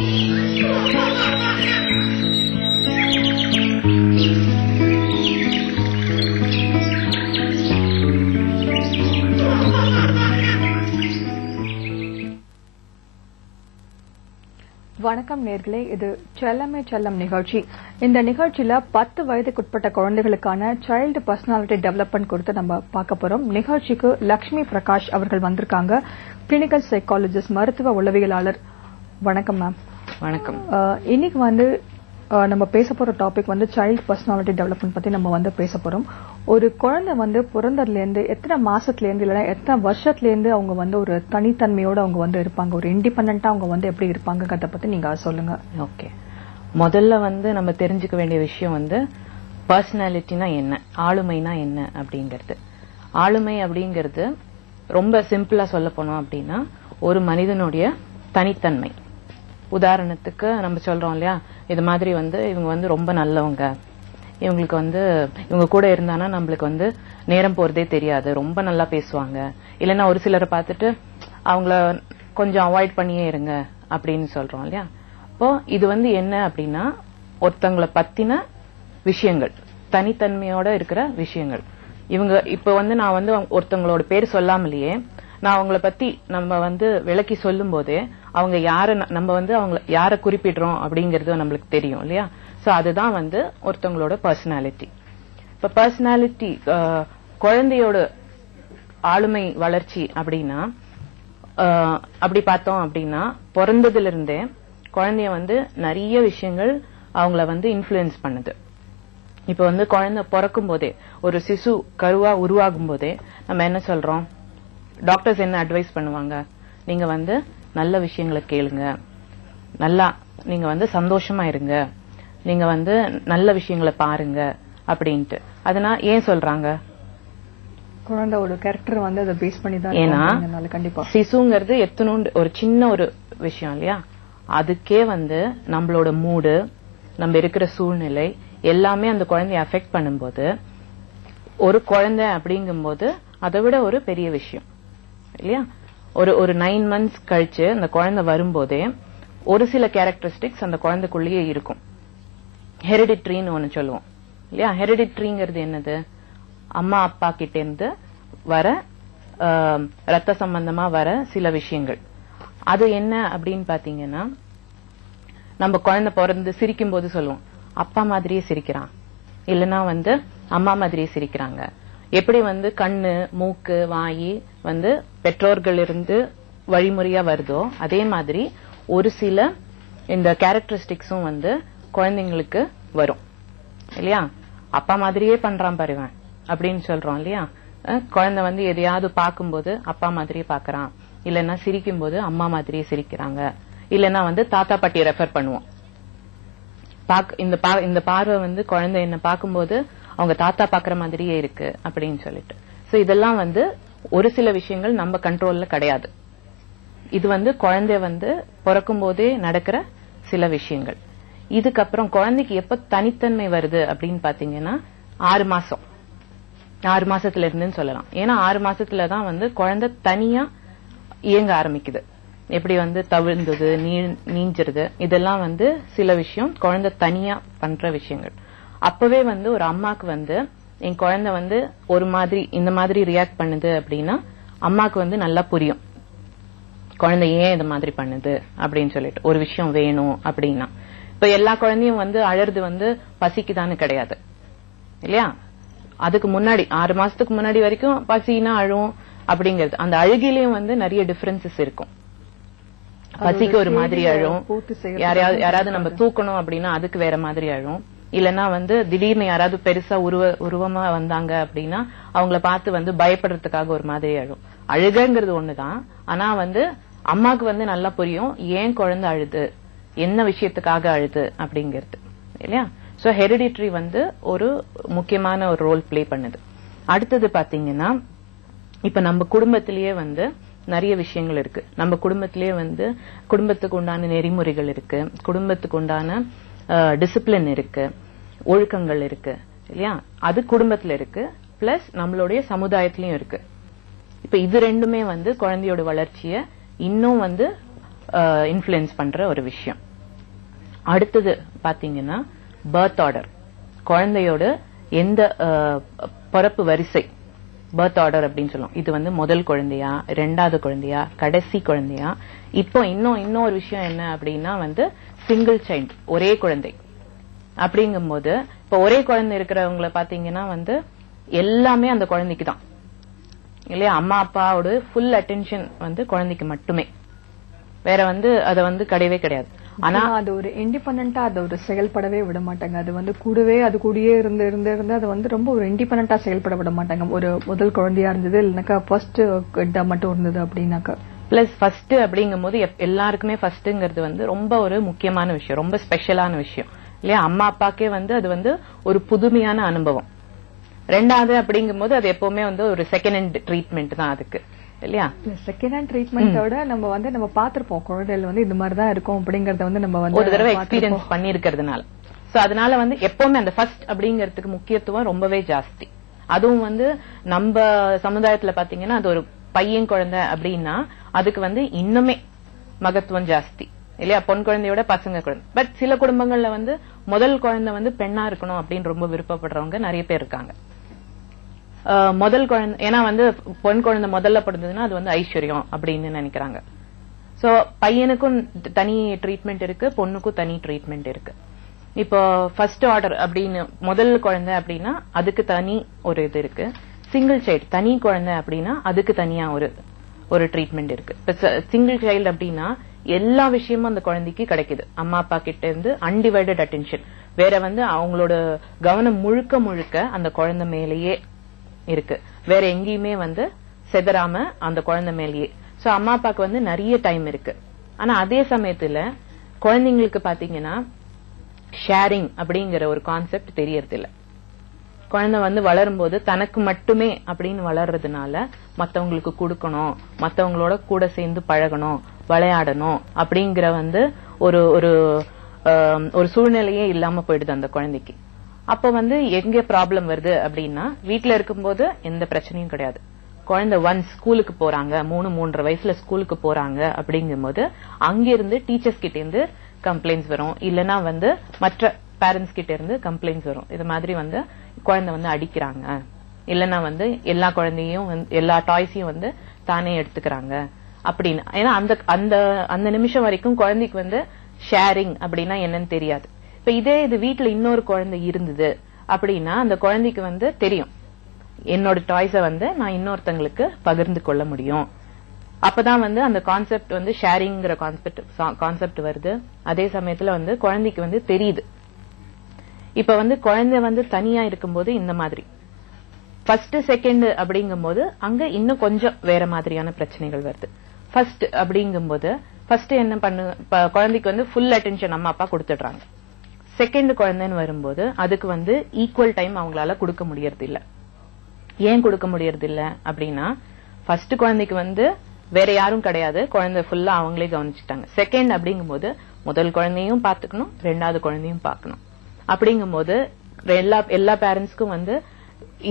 வணக்கம் நேர்களே, இது செல்லமே செல்லம் நிகழ்ச்சி. இந்த நிகழ்ச்சியில 10 வயதுக்குட்பட்ட குழந்தைகளுக்கான சைல்டு பர்சனாலிட்டி டெவலப்மெண்ட் குறித்து நம்ம பார்க்க போறோம். நிகழ்ச்சிக்கு லட்சுமி பிரகாஷ் அவர்கள் வந்திருக்காங்க, கிளினிக்கல் சைக்காலஜிஸ்ட், மருத்துவ உளவியலாளர். வணக்கம் மேம். வணக்கம். இன்னைக்கு நம்ம பேச போற டாபிக் சைல்டு பர்சனாலிட்டி டெவலப்மெண்ட் பத்தி நம்ம பேச போறோம். ஒரு குழந்தை பிறந்ததுல இருந்து எத்தனை மாசத்துல இருந்து இல்லைன்னா எத்தனை வருஷத்துல இருந்து அவங்க ஒரு தனித்தன்மையோட அவங்க இருப்பாங்க, ஒரு இண்டிபெண்டன்டா அவங்க எப்படி இருப்பாங்கறத பத்தி நீங்க சொல்லுங்க. ஓகே, முதல்ல நம்ம தெரிஞ்சுக்க வேண்டிய விஷயம் பர்சனாலிட்டினா என்ன, ஆளுமைனா என்ன அப்படிங்கிறது. ஆளுமை அப்படிங்கிறது ரொம்ப சிம்பிளா சொல்ல போனோம் அப்படின்னா ஒரு மனிதனுடைய தனித்தன்மை. உதாரணத்துக்கு நம்ம சொல்றோம் இல்லையா, இது மாதிரி இவங்க ரொம்ப நல்லவங்க, இவங்களுக்கு இவங்க கூட இருந்தானா நம்மளுக்கு நேரம் போறதே தெரியாது, ரொம்ப நல்லா பேசுவாங்க. இல்லைன்னா ஒரு சிலரை பார்த்துட்டு அவங்கள கொஞ்சம் அவாய்ட் பண்ணியே இருங்க அப்படின்னு சொல்றோம் இல்லையா. அப்போ இது என்ன அப்படின்னா ஒருத்தங்களை பத்தின விஷயங்கள், தனித்தன்மையோட இருக்கிற விஷயங்கள். இவங்க இப்ப நான் ஒருத்தங்களோட பேர் சொல்லாமலேயே நான் அவங்கள பத்தி நம்ம விளக்கி சொல்லும் போதே அவங்க யார நம்ம அவங்க யார குறிப்பிடுறோம் அப்படிங்கறது நம்மளுக்கு தெரியும் இல்லையா. சோ அதுதான் ஒருத்தங்களோட பர்சனாலிட்டி. இப்ப பர்சனாலிட்டி குழந்தையோட ஆளுமை வளர்ச்சி அப்படின்னா அப்படி பார்த்தோம் அப்படின்னா பிறந்ததுல இருந்தே குழந்தைய நிறைய விஷயங்கள் அவங்கள இன்ஃப்ளூயன்ஸ் பண்ணுது. இப்ப குழந்தை பிறக்கும் போதே, ஒரு சிசு கருவா உருவாகும் போதே நம்ம என்ன சொல்றோம், டாக்டர்ஸ் என்ன அட்வைஸ் பண்ணுவாங்க, நீங்க நல்ல விஷயங்களை கேளுங்க, நல்லா நீங்க சந்தோஷமா இருங்க, நீங்க நல்ல விஷயங்களை பாருங்க அப்படின்ட்டு. அதனால ஏன் சொல்றாங்க, குழந்தையோட கேரக்டர் அதை பேஸ் பண்ணி தான். ஏன்னா கண்டிப்பா சிசுங்கிறது எத்தனோண்டு ஒரு சின்ன ஒரு விஷயம் இல்லையா, அதுக்கே நம்மளோட மூடு, நம்ம இருக்கிற சூழ்நிலை எல்லாமே அந்த குழந்தைய அஃபெக்ட் பண்ணும்போது, ஒரு குழந்தை அப்படிங்கும்போது அதை விட ஒரு பெரிய விஷயம் இல்லையா. ஒரு 9 months கழிச்சு அந்த குழந்தை வரும்போதே ஒரு சில கேரக்டரிஸ்டிக்ஸ் அந்த குழந்தைக்குள்ளேயே இருக்கும். ஹெரிடிட்ரின்னு ஒண்ணு சொல்லுவோம் இல்லையா. ஹெரிடிட்ரிங்கிறது என்னது, அம்மா அப்பா கிட்ட இருந்து வர ரத்த சம்பந்தமா வர சில விஷயங்கள். அது என்ன அப்படின்னு பாத்தீங்கன்னா, நம்ம குழந்தை பிறந்து சிரிக்கும் போது சொல்லுவோம், அப்பா மாதிரியே சிரிக்கிறான், இல்லைன்னா அம்மா மாதிரியே சிரிக்கிறாங்க. எப்படி கண்ணு, மூக்கு, வாயி பெற்றோர்கள் இருந்து வழிமுறையா வருதோ அதே மாதிரி ஒரு சில இந்த கேரக்டரிஸ்டிக்ஸும் குழந்தைங்களுக்கு வரும் இல்லையா. அப்பா மாதிரியே பண்றான் பாருவேன் அப்படின்னு சொல்றோம் இல்லையா. குழந்தை எதையாவது பார்க்கும்போது அப்பா மாதிரியே பாக்குறான், இல்லைன்னா சிரிக்கும் போது அம்மா மாதிரியே சிரிக்கிறாங்க, இல்லைன்னா தாத்தா பாட்டியை ரெஃபர் பண்ணுவோம். இந்த பார்வை குழந்தை என்ன பார்க்கும்போது அவங்க தாத்தா பாக்குற மாதிரியே இருக்கு அப்படின்னு சொல்லிட்டு. சோ இதெல்லாம் ஒரு சில விஷயங்கள் நம்ம கண்ட்ரோல்ல கிடையாது. இது குழந்தை பிறக்கும் போதே நடக்கிற சில விஷயங்கள். இதுக்கப்புறம் குழந்தைக்கு எப்ப தனித்தன்மை வருது அப்படின்னு பாத்தீங்கன்னா 6 மாசம், 6 மாசத்துல இருந்துன்னு சொல்லலாம். ஏன்னா 6 மாசத்துலதான் குழந்தை தனியா இயங்க ஆரம்பிக்குது. எப்படி தவிழ்ந்தது, நீஞ்சிருது, இதெல்லாம் சில விஷயம் குழந்தை தனியா பண்ற விஷயங்கள். அப்பவே ஒரு அம்மாக்கு என் குழந்தை ஒரு மாதிரி இந்த மாதிரி ரியாக்ட் பண்ணுது அப்படின்னா அம்மாக்கு நல்லா புரியும், குழந்தை ஏன் இந்த மாதிரி பண்ணுது அப்படின்னு சொல்லிட்டு. ஒரு விஷயம் வேணும் அப்படின்னா, இப்ப எல்லா குழந்தையும் அழறது பசிக்குதான்னு கிடையாது இல்லையா. அதுக்கு முன்னாடி 6 மாசத்துக்கு முன்னாடி வரைக்கும் பசினா அழுவும் அப்படிங்கிறது. அந்த அழுகிலையும் நிறைய டிஃபரன்சஸ் இருக்கும். பசிக்கு ஒரு மாதிரி அழும், யாராவது நம்ம தூக்கணும் அப்படின்னா அதுக்கு வேற மாதிரி அழும், இல்லன்னா திடீர்னு யாராவது பெருசா உருவமா வந்தாங்க அப்படின்னா அவங்கள பார்த்து பயப்படுறதுக்காக ஒரு மாதிரி அழும். அழுகங்கிறது ஒண்ணுதான், ஆனா அம்மாக்கு நல்லா புரியும் ஏன் குழந்தை அழுது, என்ன விஷயத்துக்காக அழுது அப்படிங்கிறது இல்லையா. சோ ஹெரிடிட்ரி ஒரு முக்கியமான ஒரு ரோல் பிளே பண்ணுது. அடுத்தது பாத்தீங்கன்னா, இப்ப நம்ம குடும்பத்திலேயே நிறைய விஷயங்கள் இருக்கு. நம்ம குடும்பத்திலேயே குடும்பத்துக்கு உண்டான நெறிமுறைகள் இருக்கு, குடும்பத்துக்கு உண்டான டிசிப்ளின் இருக்கு, ஒழுக்கங்கள் இருக்கு இல்லையா. அது குடும்பத்துல இருக்கு, பிளஸ் நம்மளுடைய சமுதாயத்திலயும் இருக்கு. இப்ப இது ரெண்டுமே குழந்தையோட வளர்ச்சிய இன்னும் இன்ஃப்ளூயன்ஸ் பண்ற ஒரு விஷயம். அடுத்தது பாத்தீங்கன்னா பர்த் ஆர்டர், குழந்தையோட எந்த பிறப்பு வரிசை, பர்த் ஆர்டர் அப்படின்னு சொல்லுவோம். இது வந்து முதல் குழந்தையா, இரண்டாவது குழந்தையா, கடைசி குழந்தையா. இப்போ இன்னொரு விஷயம் என்ன அப்படின்னா வந்து சிங்கிள் சைல்டு, ஒரே குழந்தை. அப்படிங்கும்போது இப்ப ஒரே குழந்தை இருக்கிறவங்களை பாத்தீங்கன்னா வந்து எல்லாமே அந்த குழந்தைக்கு தான் இல்லையா, அம்மா அப்பாவோட ஃபுல் அட்டென்ஷன் வந்து குழந்தைக்கு மட்டுமே, வேற வந்து அதை வந்து கிடையவே கிடையாது. ஆனா அது ஒரு இண்டிபெண்டா அது ஒரு செயல்படவே விட மாட்டாங்க. அது வந்து கூடயே இருந்து அது வந்து ரொம்ப ஒரு இண்டிபெண்டா செயல்பட விட மாட்டாங்க. ஒரு முதல் குழந்தையா இருந்தது இல்லைனாக்கா ஃபர்ஸ்ட் மட்டும் இருந்தது அப்படின்னாக்கா. பிளஸ் ஃபர்ஸ்ட் அப்படிங்கும் போது எல்லாருக்குமே ஃபர்ஸ்ட்ங்கிறது வந்து ரொம்ப ஒரு முக்கியமான விஷயம், ரொம்ப ஸ்பெஷலான விஷயம் இல்லையா. அம்மா அப்பாக்கே வந்து அது வந்து ஒரு புதுமையான அனுபவம். ரெண்டாவது அப்படிங்கும் போது அது எப்பவுமே வந்து ஒரு செகண்ட் ஹேண்ட் ட்ரீட்மெண்ட் தான் அதுக்கு இல்லையா. செகண்ட் ஹேண்ட் ட்ரீட்மெண்டோட நம்ம பாத்திருப்போம் குழந்தைகள் வந்து இந்த மாதிரி தான் இருக்கும் அப்படிங்கறத வந்து நம்ம வந்து ஒரு தடவை எக்ஸ்பீரியன்ஸ் பண்ணி இருக்கிறதுனால. சோ அதனால வந்து எப்பவுமே அந்த ஃபர்ஸ்ட் அப்படிங்கறதுக்கு முக்கியத்துவம் ரொம்பவே ஜாஸ்தி. அதுவும் வந்து நம்ம சமுதாயத்துல பாத்தீங்கன்னா அது ஒரு பையன் குழந்தை அப்படின்னா அதுக்கு வந்து இன்னுமே மகத்துவம் ஜாஸ்தி இல்லையா, பொன் குழந்தையோட பசங்க குழந்தை. பட் சில குடும்பங்கள்ல வந்து முதல் குழந்தை வந்து பெண்ணா இருக்கணும் அப்படின்னு ரொம்ப விருப்பப்படுறவங்க நிறைய பேர் இருக்காங்க. முதல் குழந்தை ஏன்னா வந்து பொன் குழந்தை முதல்ல பிறந்ததுன்னா அது வந்து ஐஸ்வர்யம் அப்படின்னு நினைக்கிறாங்க. சோ பையனுக்கும் தனி ட்ரீட்மெண்ட் இருக்கு, பொண்ணுக்கும் தனி ட்ரீட்மெண்ட் இருக்கு. இப்போ ஃபர்ஸ்ட் ஆர்டர் அப்படின்னு முதல் குழந்தை அப்படின்னா அதுக்கு தனி ஒரு இது இருக்கு. சிங்கிள் சைல்டு தனி குழந்தை அப்படின்னா அதுக்கு தனியா ஒரு ட்ரீட்மெண்ட் இருக்கு. சிங்கிள் சைல்டு அப்படின்னா எல்லா விஷயமும் அந்த குழந்தைக்கு கிடைக்குது அம்மா அப்பா கிட்ட இருந்து, அன்டிவைடட் அட்டென்ஷன். வேற வந்து அவங்களோட கவனம் முழுக்க அந்த குழந்தை மேலேயே இருக்கு, வேற எங்கேயுமே வந்து செதறாம அந்த குழந்தை மேலேயே. சோ அம்மா அப்பாக்கு வந்து நிறைய டைம் இருக்கு. ஆனா அதே சமயத்துல குழந்தைங்களுக்கு பாத்தீங்கன்னா ஷேரிங் அப்படிங்கிற ஒரு கான்செப்ட் தெரியறது இல்ல. குழந்தை வந்து வளரும் போது தனக்கு மட்டுமே அப்படின்னு வளர்றதுனால மத்தவங்களுக்கு கொடுக்கணும், மத்தவங்களோட கூட சேர்ந்து பழகணும், விளையாடணும் அப்படிங்கிற வந்து ஒரு ஒரு சூழ்நிலையே இல்லாம போயிடுது அந்த குழந்தைக்கு. அப்ப வந்து எங்க ப்ராப்ளம் வருது அப்படின்னா வீட்டுல இருக்கும்போது எந்த பிரச்சனையும் கிடையாது. குழந்தை ஒன்ஸ் ஸ்கூலுக்கு போறாங்க, 3-3.5 வயசுல ஸ்கூலுக்கு போறாங்க அப்படிங்கும் போது அங்கிருந்து டீச்சர்ஸ் கிட்ட இருந்து கம்ப்ளைண்ட்ஸ் வரும், இல்லனா வந்து மற்ற பேரண்ட்ஸ் கிட்ட இருந்து கம்ப்ளைண்ட்ஸ் வரும். இது மாதிரி வந்து குழந்தை வந்து அடிக்கிறாங்க, இல்லனா வந்து எல்லா குழந்தையும் எல்லா டாய்ஸையும் வந்து தானே எடுத்துக்கிறாங்க அப்படின்னு. ஏன்னா அந்த நிமிஷம் வரைக்கும் குழந்தைக்கு வந்து ஷேரிங் அப்படின்னா என்னன்னு தெரியாது. இப்ப இது வீட்டுல இன்னொரு குழந்தை இருந்தது அப்படின்னா அந்த குழந்தைக்கு வந்து தெரியும் என்னோட டாய்ஸை வந்து நான் இன்னொருத்தங்களுக்கு பகிர்ந்து கொள்ள முடியும். அப்பதான் வந்து அந்த கான்செப்ட் வந்து ஷேரிங்கிற கான்செப்ட் வருது. அதே சமயத்துல வந்து குழந்தைக்கு வந்து தெரியுது. இப்ப வந்து குழந்தை வந்து தனியா இருக்கும்போது இந்த மாதிரி ஃபர்ஸ்ட் செகண்ட் அப்படிங்கும் போது அங்க இன்னும் கொஞ்சம் வேற மாதிரியான பிரச்சனைகள் வருது. ஃபர்ஸ்ட் அப்படிங்கும்போது ஃபர்ஸ்ட் என்ன குழந்தைக்கு வந்து ஃபுல் அட்டென்ஷன் அம்மா அப்பா கொடுத்துடுறாங்க. செகண்ட் குழந்தைன்னு வரும்போது அதுக்கு வந்து ஈக்குவல் டைம் அவங்களால கொடுக்க முடியறது இல்ல. ஏன் கொடுக்க முடியறது இல்ல அப்படின்னா ஃபர்ஸ்ட் குழந்தைக்கு வந்து வேற யாரும் கிடையாது, குழந்தை ஃபுல்லா அவங்களே கவனிச்சுட்டாங்க. செகண்ட் அப்படிங்கும்போது முதல் குழந்தையும் பாத்துக்கணும், ரெண்டாவது குழந்தையும் பாக்கணும். அப்படிங்கும்போது எல்லா பேரண்ட்ஸ்க்கும் வந்து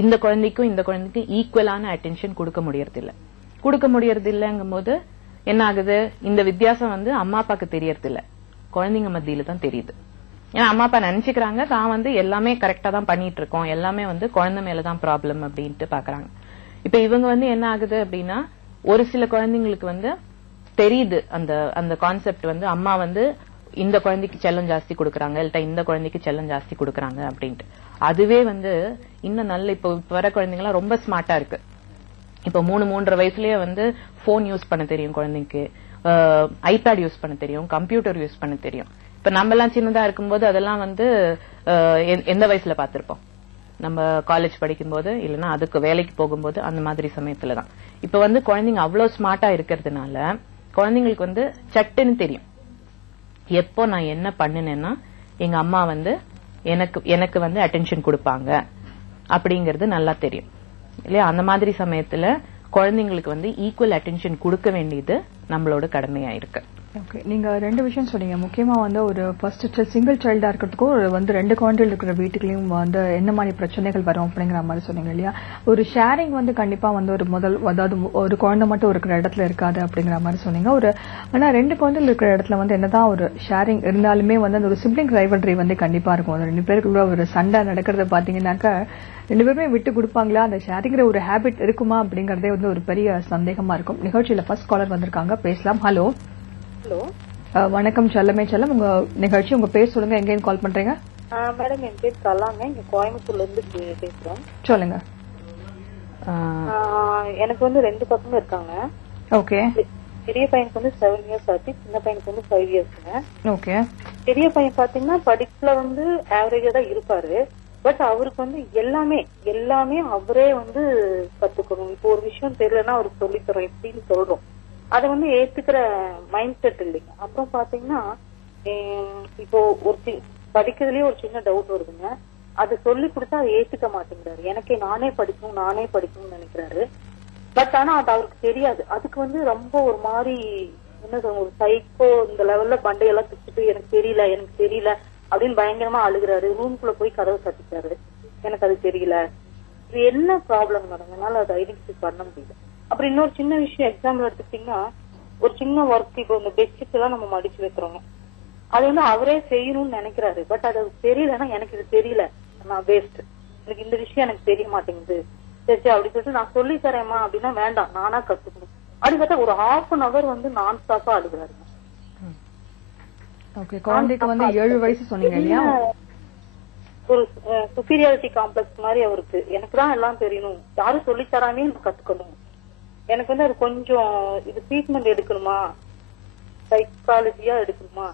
இந்த குழந்தைக்கும் ஈக்குவலான அட்டென்ஷன் கொடுக்க முடியறது இல்ல. கொடுக்க முடியறது இல்லங்கும் போது என்ன ஆகுது, இந்த வித்தியாசம் வந்து அம்மா அப்பாக்கு தெரியறது இல்ல, குழந்தைங்க மத்தியில தான் தெரியுது. ஏன்னா அம்மா அப்பா நினைச்சுக்கிறாங்க தான் வந்து எல்லாமே கரெக்டா தான் பண்ணிட்டு இருக்கோம், எல்லாமே வந்து குழந்தை மேலதான் ப்ராப்ளம் அப்படின்ட்டு பாக்குறாங்க. இப்ப இவங்க வந்து என்ன ஆகுது அப்படின்னா ஒரு சில குழந்தைங்களுக்கு வந்து தெரியுது அந்த கான்செப்ட் வந்து அம்மா வந்து இந்த குழந்தைக்கு செல்லம் ஜாஸ்தி கொடுக்கறாங்க, இல்ல இந்த குழந்தைக்கு செல்லம் ஜாஸ்தி கொடுக்கறாங்க அப்படின்ட்டு. அதுவே வந்து இன்னும் நல்ல இப்ப வர குழந்தைங்க ரொம்ப ஸ்மார்ட்டா இருக்கு. இப்ப 3-3.5 வயசுலயே வந்து போன் யூஸ் பண்ண தெரியும் குழந்தைக்கு, ஐபேட் யூஸ் பண்ண தெரியும், கம்ப்யூட்டர் யூஸ் பண்ண தெரியும். இப்ப நம்ம எல்லாம் சின்னதா இருக்கும்போது அதெல்லாம் வந்து எந்த வயசுல பாத்திருப்போம், நம்ம காலேஜ் படிக்கும்போது இல்லைன்னா அதுக்கு வேலைக்கு போகும்போது அந்த மாதிரி சமயத்துலதான். இப்ப வந்து குழந்தைங்க அவ்வளவு ஸ்மார்ட்டா இருக்கிறதுனால குழந்தைங்களுக்கு வந்து சட்டுன்னு தெரியும் எப்போ நான் என்ன பண்ணினேன்னா எங்க அம்மா வந்து எனக்கு வந்து அட்டென்ஷன் கொடுப்பாங்க அப்படிங்கறது நல்லா தெரியும் இல்லையா. அந்த மாதிரி சமயத்துல குழந்தைங்களுக்கு வந்து ஈக்குவல் அட்டென்ஷன் கொடுக்க வேண்டியது நம்மளோட கடமையா இருக்கு. ஓகே, நீங்க 2 விஷயம் சொன்னீங்க. முக்கியமா வந்து ஒரு ஃபர்ஸ்ட் சிங்கிள் சைல்டா இருக்கிறதுக்கும் வந்து 2 குழந்தைகள் இருக்கிற வீட்டுக்குள்ளயும் வந்து என்ன மாதிரி பிரச்சனைகள் வரும் அப்படிங்கிற மாதிரி சொன்னீங்க இல்லையா? ஒரு ஷேரிங் வந்து கண்டிப்பா வந்து ஒரு அதாவது ஒரு குழந்தை மட்டும் இருக்கிற இடத்துல இருக்காது அப்படிங்கிற மாதிரி சொன்னீங்க. ஆனா 2 குழந்தைகள் இருக்கிற இடத்துல வந்து என்னதான் ஒரு ஷேரிங் இருந்தாலுமே வந்து அந்த ஒரு சிப்ளிங் ரைவல்ரி வந்து கண்டிப்பா இருக்கும். அந்த 2 பேருக்குள்ள ஒரு சண்டை நடக்கிறத பாத்தீங்கன்னாக்கா 2 பேருமே விட்டு கொடுப்பாங்களா, அந்த ஷேரிங்கிற ஒரு ஹேபிட் இருக்குமா அப்படிங்கறதே வந்து ஒரு பெரிய சந்தேகமா இருக்கும். நிகழ்ச்சியில ஃபர்ஸ்ட் காலர் வந்திருக்காங்க, பேசலாம். ஹலோ. ஹலோ, வணக்கம். செல்லமே செல்லம், உங்க நிகழ்ச்சி, உங்க பேர் சொல்லுங்க, எங்கேயும் கால் பண்றீங்க? மேடம் என் பேர் கலாங்க, இங்க கோயம்புத்தூர்ல இருந்து பேசுறேன். சொல்லுங்க. எனக்கு வந்து 2 பசங்க இருக்காங்க. ஓகே. பெரிய பையனுக்கு வந்து 7 இயர்ஸ் ஆச்சு, சின்ன பையனுக்கு வந்து 5 இயர்ஸ்ங்க. ஓகே. பெரிய பையன் பாத்தீங்கன்னா படிப்புல வந்து ஆவரேஜா தான் இருப்பாரு. பட் அவருக்கு வந்து எல்லாமே அவரே வந்து கத்துக்கணும். இப்போ ஒரு விஷயம் தெரியலன்னா அவருக்கு சொல்லித்தரோம் எப்படின்னு சொல்றோம். அதை வந்து ஏத்துக்கிற மைண்ட் செட் இல்லைங்க. அப்புறம் பாத்தீங்கன்னா இப்போ ஒரு படிக்கிறதுலயே ஒரு சின்ன டவுட் வருதுங்க. அதை சொல்லி கொடுத்தா அதை ஏத்துக்க மாட்டேங்கிறாரு. எனக்கே நானே படிக்கணும்னு நினைக்கிறாரு. பட் ஆனா அது அவருக்கு தெரியாது. அதுக்கு வந்து ரொம்ப ஒரு மாதிரி என்ன சொல்ற, ஒரு சைக்கோ இந்த லெவல்ல பண்டையெல்லாம் திச்சுட்டு எனக்கு தெரியல அப்படின்னு பயங்கரமா அழுகுறாரு. ரூம்குள்ள போய் கதவை தட்டிட்டாரு, எனக்கு அது தெரியல. இது என்ன ப்ராப்ளம் மேடம்? என்னால அதை ஐடென்டிஃபை பண்ண முடியல. அப்புறம் இன்னொரு சின்ன விஷயம், எக்ஸாம்பிள் எடுத்துக்கிட்டீங்கன்னா ஒரு சின்ன ஒர்க், இப்போ இந்த பெட்ஷீட் எல்லாம் நம்ம மடிச்சு வைக்கிறோங்க, அது வந்து அவரே செய்யணும்னு நினைக்கிறாரு. பட் அது தெரியலன்னா எனக்கு இது தெரியல, நான் வேஸ்ட், எனக்கு இந்த விஷயம் எனக்கு தெரிய மாட்டேங்குது, சரி அப்படி சொல்லிட்டு நான் சொல்லி தரேம்மா அப்படின்னா வேண்டாம் நானா கத்துக்கணும். அப்படி பார்த்தா ஒரு 1/2 hour வந்து நான் ஸ்டாப்பா அழுகுறாருங்க. ஓகே. குழந்தைக்கு வந்து 7 வயசு சொன்னீங்க இல்லையா? ஒரு சுப்பீரியாரிட்டி காம்ப்ளெக்ஸ் மாதிரி அவருக்கு, எனக்கு தான் எல்லாம் தெரியணும், யாரும் சொல்லி தராமே நான் கத்துக்கணும். எனக்கு வந்து அது கொஞ்சம் இது ட்ரீட்மெண்ட் எடுக்கணுமா, சைக்காலஜியா எடுக்கணுமா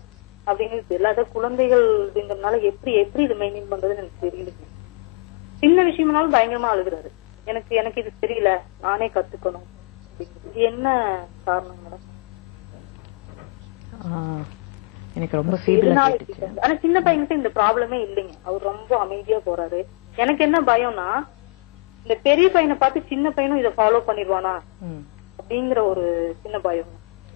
அப்படிங்கிறது தெரியல. அதாவது குழந்தைகள் அப்படிங்கறதுனால எப்படி இது மெயின்டைன் பண்றதுன்னு எனக்கு தெரியல. சின்ன விஷயம்னாலும் பயங்கரமா அழுகுறாரு, எனக்கு இது தெரியல, நானே கத்துக்கணும். இது என்ன காரணம் மேடம்? எனக்கு ரொம்ப ஃபீலிங்கா இருந்துச்சு. ஆனா சின்ன பையனுக்கு இந்த ப்ராப்ளமே இல்லைங்க, அவர் ரொம்ப அமைதியா போறாரு. எனக்கு என்ன பயம்னா, இந்த பெரிய பையனை பார்த்து சின்ன பையனும் இதை ஃபாலோ பண்ணிடுவானா அப்படிங்கிற ஒரு சின்ன பயம்.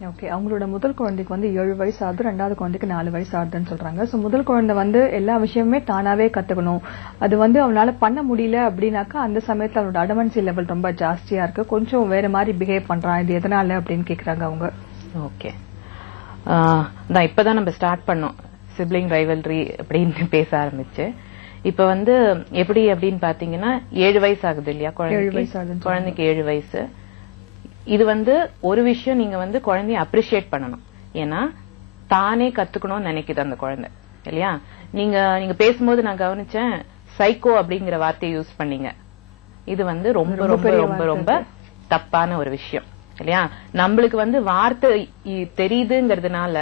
ஓகே. அவங்களோட முதல் குழந்தைக்கு வந்து 7 வயசு ஆகுது, 2வது குழந்தைக்கு 4 வயசு ஆகுதுன்னு சொல்றாங்க. சோ முதல் குழந்தை வந்து எல்லா விஷயமுமே தானாவே கத்துக்கணும், அது வந்து அவனால பண்ண முடியல அப்படின்னாக்கா அந்த சமயத்துல அவனோட அடமன்சி லெவல் ரொம்ப ஜாஸ்தியா இருக்கு, கொஞ்சம் வேற மாதிரி பிஹேவ் பண்றான், இது எதனால அப்படின்னு கேக்குறாங்க அவங்க. ஓகே. இப்பதான் நம்ம ஸ்டார்ட் பண்ணோம் சிப்ளிங் ரைவல்ரி அப்படின்னு பேச ஆரம்பிச்சு. இப்ப வந்து எப்படி அப்படின்னு பாத்தீங்கன்னா 7 வயசு ஆகுது இல்லையா குழந்தைக்கு 7 வயசு. இது வந்து ஒரு விஷயம், நீங்க வந்து குழந்தைய அப்ரிஷியேட் பண்ணணும். ஏன்னா தானே கத்துக்கணும்னு நினைக்குது அந்த குழந்தை இல்லையா? நீங்க பேசும்போது நான் கவனிச்சேன், சைக்கோ அப்படிங்கிற வார்த்தையை யூஸ் பண்ணீங்க. இது வந்து ரொம்ப ரொம்ப ரொம்ப ரொம்ப தப்பான ஒரு விஷயம் இல்லையா? நம்மளுக்கு வந்து வார்த்தை தெரியுதுங்கிறதுனால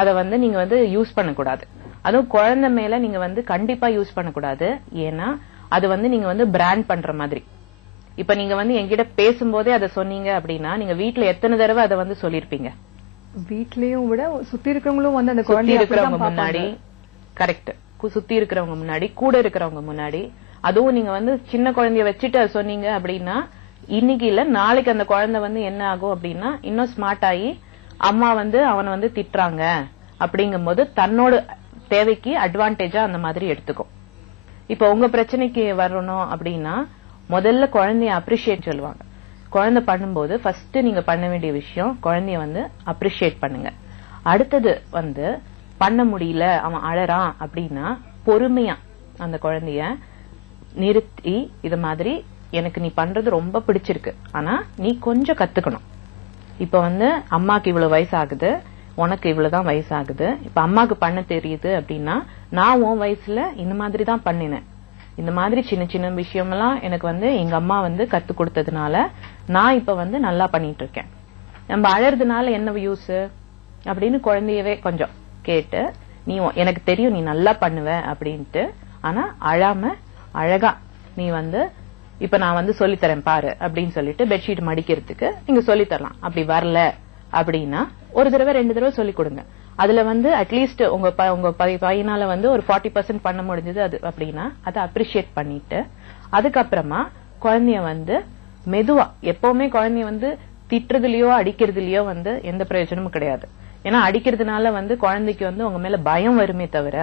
அதை வந்து நீங்க வந்து யூஸ் பண்ணக்கூடாது. அதுவும் குழந்தை மேல நீங்க வந்து கண்டிப்பா யூஸ் பண்ணக்கூடாது. ஏன்னா அது வந்து நீங்க வந்து பிராண்ட் பண்ற மாதிரி. இப்ப நீங்க வந்து என்கிட்ட பேசும்போதே அதை சொன்னீங்க அப்படின்னா நீங்க வீட்டுல எத்தனை தடவை அதை வந்து சொல்லிருப்பீங்க? வீட்லயும் விட சுத்தி இருக்கிறவங்களும் வந்து அந்த குழந்தை இருக்கிறவங்க முன்னாடி, கரெக்ட், சுத்தி இருக்கிறவங்க முன்னாடி, கூட இருக்கிறவங்க முன்னாடி. அதுவும் நீங்க வந்து சின்ன குழந்தைய வச்சுட்டு அதை சொன்னீங்க அப்படின்னா இன்னைக்கு இல்ல நாளைக்கு அந்த குழந்தை வந்து என்ன ஆகும் அப்படின்னா இன்னும் ஸ்மார்ட் ஆகி அம்மா வந்து அவனை வந்து திட்டுறாங்க அப்படிங்கும் போது தன்னோட தேவைக்கு அட்வான்டேஜா அந்த மாதிரி எடுத்துக்கும். இப்ப உங்க பிரச்சனைக்கு வரணும் அப்படின்னா முதல்ல குழந்தைய அப்ரிஷியேட் சொல்லுவாங்க. குழந்தை பண்ணும்போது ஃபர்ஸ்ட் நீங்க பண்ண வேண்டிய விஷயம் குழந்தைய வந்து அப்ரிஷியேட் பண்ணுங்க. அடுத்தது வந்து பண்ண முடியல அவன் அழறான் அப்படின்னா பொறுமையா அந்த குழந்தைய நிறுத்தி, இது மாதிரி எனக்கு நீ பண்றது ரொம்ப பிடிச்சிருக்கு, ஆனா நீ கொஞ்சம் கத்துக்கணும். இப்ப வந்து அம்மாக்கு இவ்வளவு வயசு ஆகுது, உனக்கு இவ்வளவுதான் வயசு ஆகுது, இப்ப அம்மாக்கு பண்ண தெரியுது அப்படின்னா நான் உன் வயசுல இந்த மாதிரி தான் பண்ணினேன், இந்த மாதிரி சின்ன சின்ன விஷயமெல்லாம் எனக்கு வந்து எங்க அம்மா வந்து கத்து கொடுத்ததுனால நான் இப்ப வந்து நல்லா பண்ணிட்டு இருக்கேன். நம்ம அழறதுனால என்ன யூஸ் அப்படின்னு குழந்தையவே கொஞ்சம் கேட்டு, நீ எனக்கு தெரியும் நீ நல்லா பண்ணுவ அப்படின்ட்டு, ஆனா அழாம அழகா நீ வந்து இப்ப நான் வந்து சொல்லித்தரேன் பாரு அப்படின்னு சொல்லிட்டு பெட்ஷீட் மடிக்கிறதுக்கு நீங்க சொல்லித்தரலாம். அப்படி வரல அப்படின்னா ஒரு தடவை 2 தடவை சொல்லிக் கொடுங்க. அதுல வந்து அட்லீஸ்ட் உங்க பையனால வந்து ஒரு 40% பண்ண முடிஞ்சது அது அப்படின்னா அதை அப்ரிஷியேட் பண்ணிட்டு அதுக்கப்புறமா குழந்தைய வந்து மெதுவா, எப்பவுமே குழந்தைய வந்து திட்டுறதுலயோ அடிக்கிறதுலயோ வந்து எந்த பிரயோஜனமும் கிடையாது. ஏன்னா அடிக்கிறதுனால வந்து குழந்தைக்கு வந்து உங்க மேல பயம் வருமே தவிர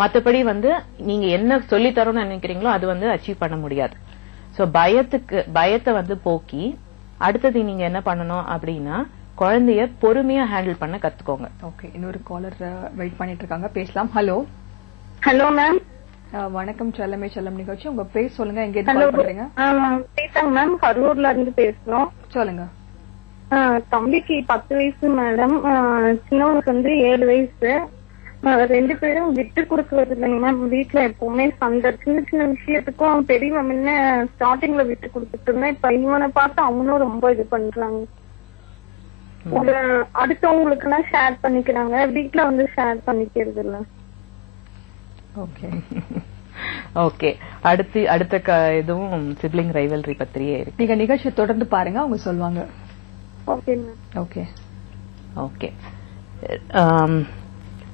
மத்தபடி வந்து நீங்க என்ன சொல்லி தரோம்னு நினைக்கிறீங்களோ அது வந்து அச்சீவ் பண்ண முடியாது. சோ பயத்தை வந்து போக்கி அடுத்தது நீங்க என்ன பண்ணணும் அப்படின்னா குழந்தைய பொறுமையா ஹேண்டில் பண்ண கத்துக்கோங்க. ஓகே, இன்னொரு காலர் வெயிட் பண்ணிட்டு இருக்காங்க, பேசலாம். ஹலோ. Hello ma'am. வணக்கம் செல்லமே செல்லம் நிகழ்ச்சி. உங்க பேர் சொல்லுங்க, எங்க இருந்து கால் பண்றீங்க? மேம், கரூர்ல இருந்து பேசுறோம். சொல்லுங்க. தம்பிக்கு 10 வயசு மேடம், சின்னவனுக்கு வந்து 7 வயசு. 2 பேரும் விட்டு கொடுக்கறது இல்லைங்க மேம். வீட்டுல எப்பவுமே சண்டை, சின்ன சின்ன விஷயத்துக்கும் பெரியவன் முன்ன ஸ்டார்டிங்ல விட்டு கொடுத்துட்டு இருந்தேன். இப்ப இவனை பார்த்து அவனும் ரொம்ப இது பண்றாங்க. ஒரு அடுத்தவங்களுக்கு எல்லாம் ஷேர் பண்ணிக்கிறாங்க, வீட்டுல வந்து ஷேர் பண்ணிக்கிறது இல்ல. ஓகே ஓகே, அடுத்த இதுவும் சிப்ளிங் ரைவல்ரி பத்திரியே இருக்கு. நீங்க நிகழ்ச்சியை தொடர்ந்து பாருங்க, அவங்க சொல்லுவாங்க. Okay ma'am. Okay okay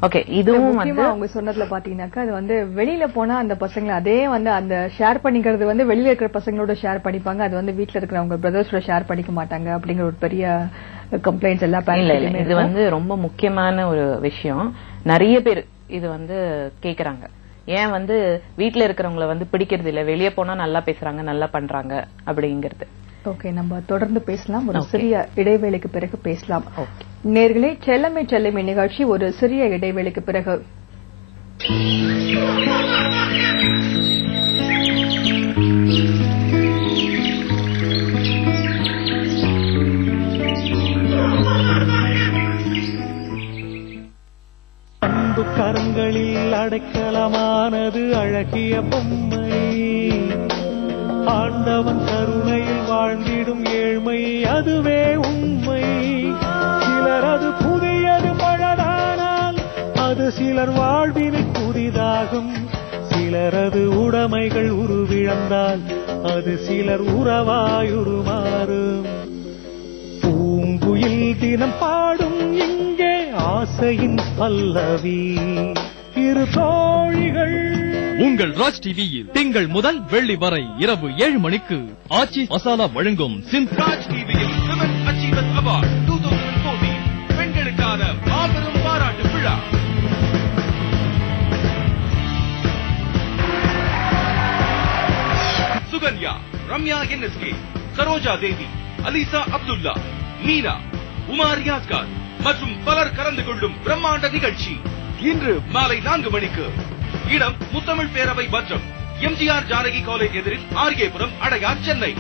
okay. இதுவும் வந்து அவங்க சொன்னதுல பாத்தீங்கன்னாக்கா அது வந்து வெளியில போனா அந்த பசங்களை அதே வந்து அந்த ஷேர் பண்ணிக்கிறது வந்து வெளியில இருக்கிற பசங்களோட ஷேர் பண்ணிப்பாங்க, அது வந்து வீட்டுல இருக்கிறவங்க பிரதர்ஸோட ஷேர் பண்ணிக்க மாட்டாங்க அப்படிங்கிற ஒரு பெரிய கம்ப்ளைண்ட்ஸ் எல்லா பேரண்ட்ஸுமே. இது வந்து ரொம்ப முக்கியமான ஒரு விஷயம். நிறைய பேர் இது வந்து கேக்குறாங்க, ஏன் வந்து வீட்டுல இருக்கிறவங்கள வந்து பிடிக்கிறது இல்ல, வெளியே போனா நல்லா பேசுறாங்க நல்லா பண்றாங்க அப்படிங்கிறது. ஓகே, நம்ம தொடர்ந்து பேசலாம். ஒரு சிறிய இடைவேளைக்கு பிறகு பேசலாம். நேர்களே, செல்லமே செல்லமே நிகழ்ச்சி ஒரு சிறிய இடைவேளைக்கு பிறகு. அன்பு கரங்களில் அடைக்கலமானது அழகிய பொம்மை, ஆண்டவன் கருணையில் வாழ்ந்திடும் ஏழ்மை அதுவே உண்மை. சிலர் அது புதியது பழதானால் அது சிலர் வாழ்வினை புதிதாகும், சிலரது உடைமைகள் உருவிழந்தால் அது சிலர் உறவாயுருமாறும். பூங்குயில் தினம் பாடும் இங்கே ஆசையின் பல்லவி, இரு தோழிகள். உங்கள் ராஜ் டிவியில் திங்கள் முதல் வெள்ளி வரை இரவு 7 மணிக்கு ஆச்சி மசாலா வழங்கும் ராஜ் டிவியில் விமன் அச்சீவ்மென்ட் அவார்ட் 2014 பெண்களுக்கான மாபெரும் பாராட்டு விழா. சுகன்யா, ரம்யா என்எஸ்கே, சரோஜா தேவி, அலிசா அப்துல்லா, மீனா, உமார் யாஸ்கார் மற்றும் பலர் கலந்து கொள்ளும் பிரம்மாண்ட நிகழ்ச்சி இன்று மாலை 4 மணிக்கு. இடம் முத்தமிழ் பேரவை மன்றம், எம்ஜிஆர் ஜானகி காலேஜ் எதிரில் ஆர்கேபுரம், அடையார், சென்னை.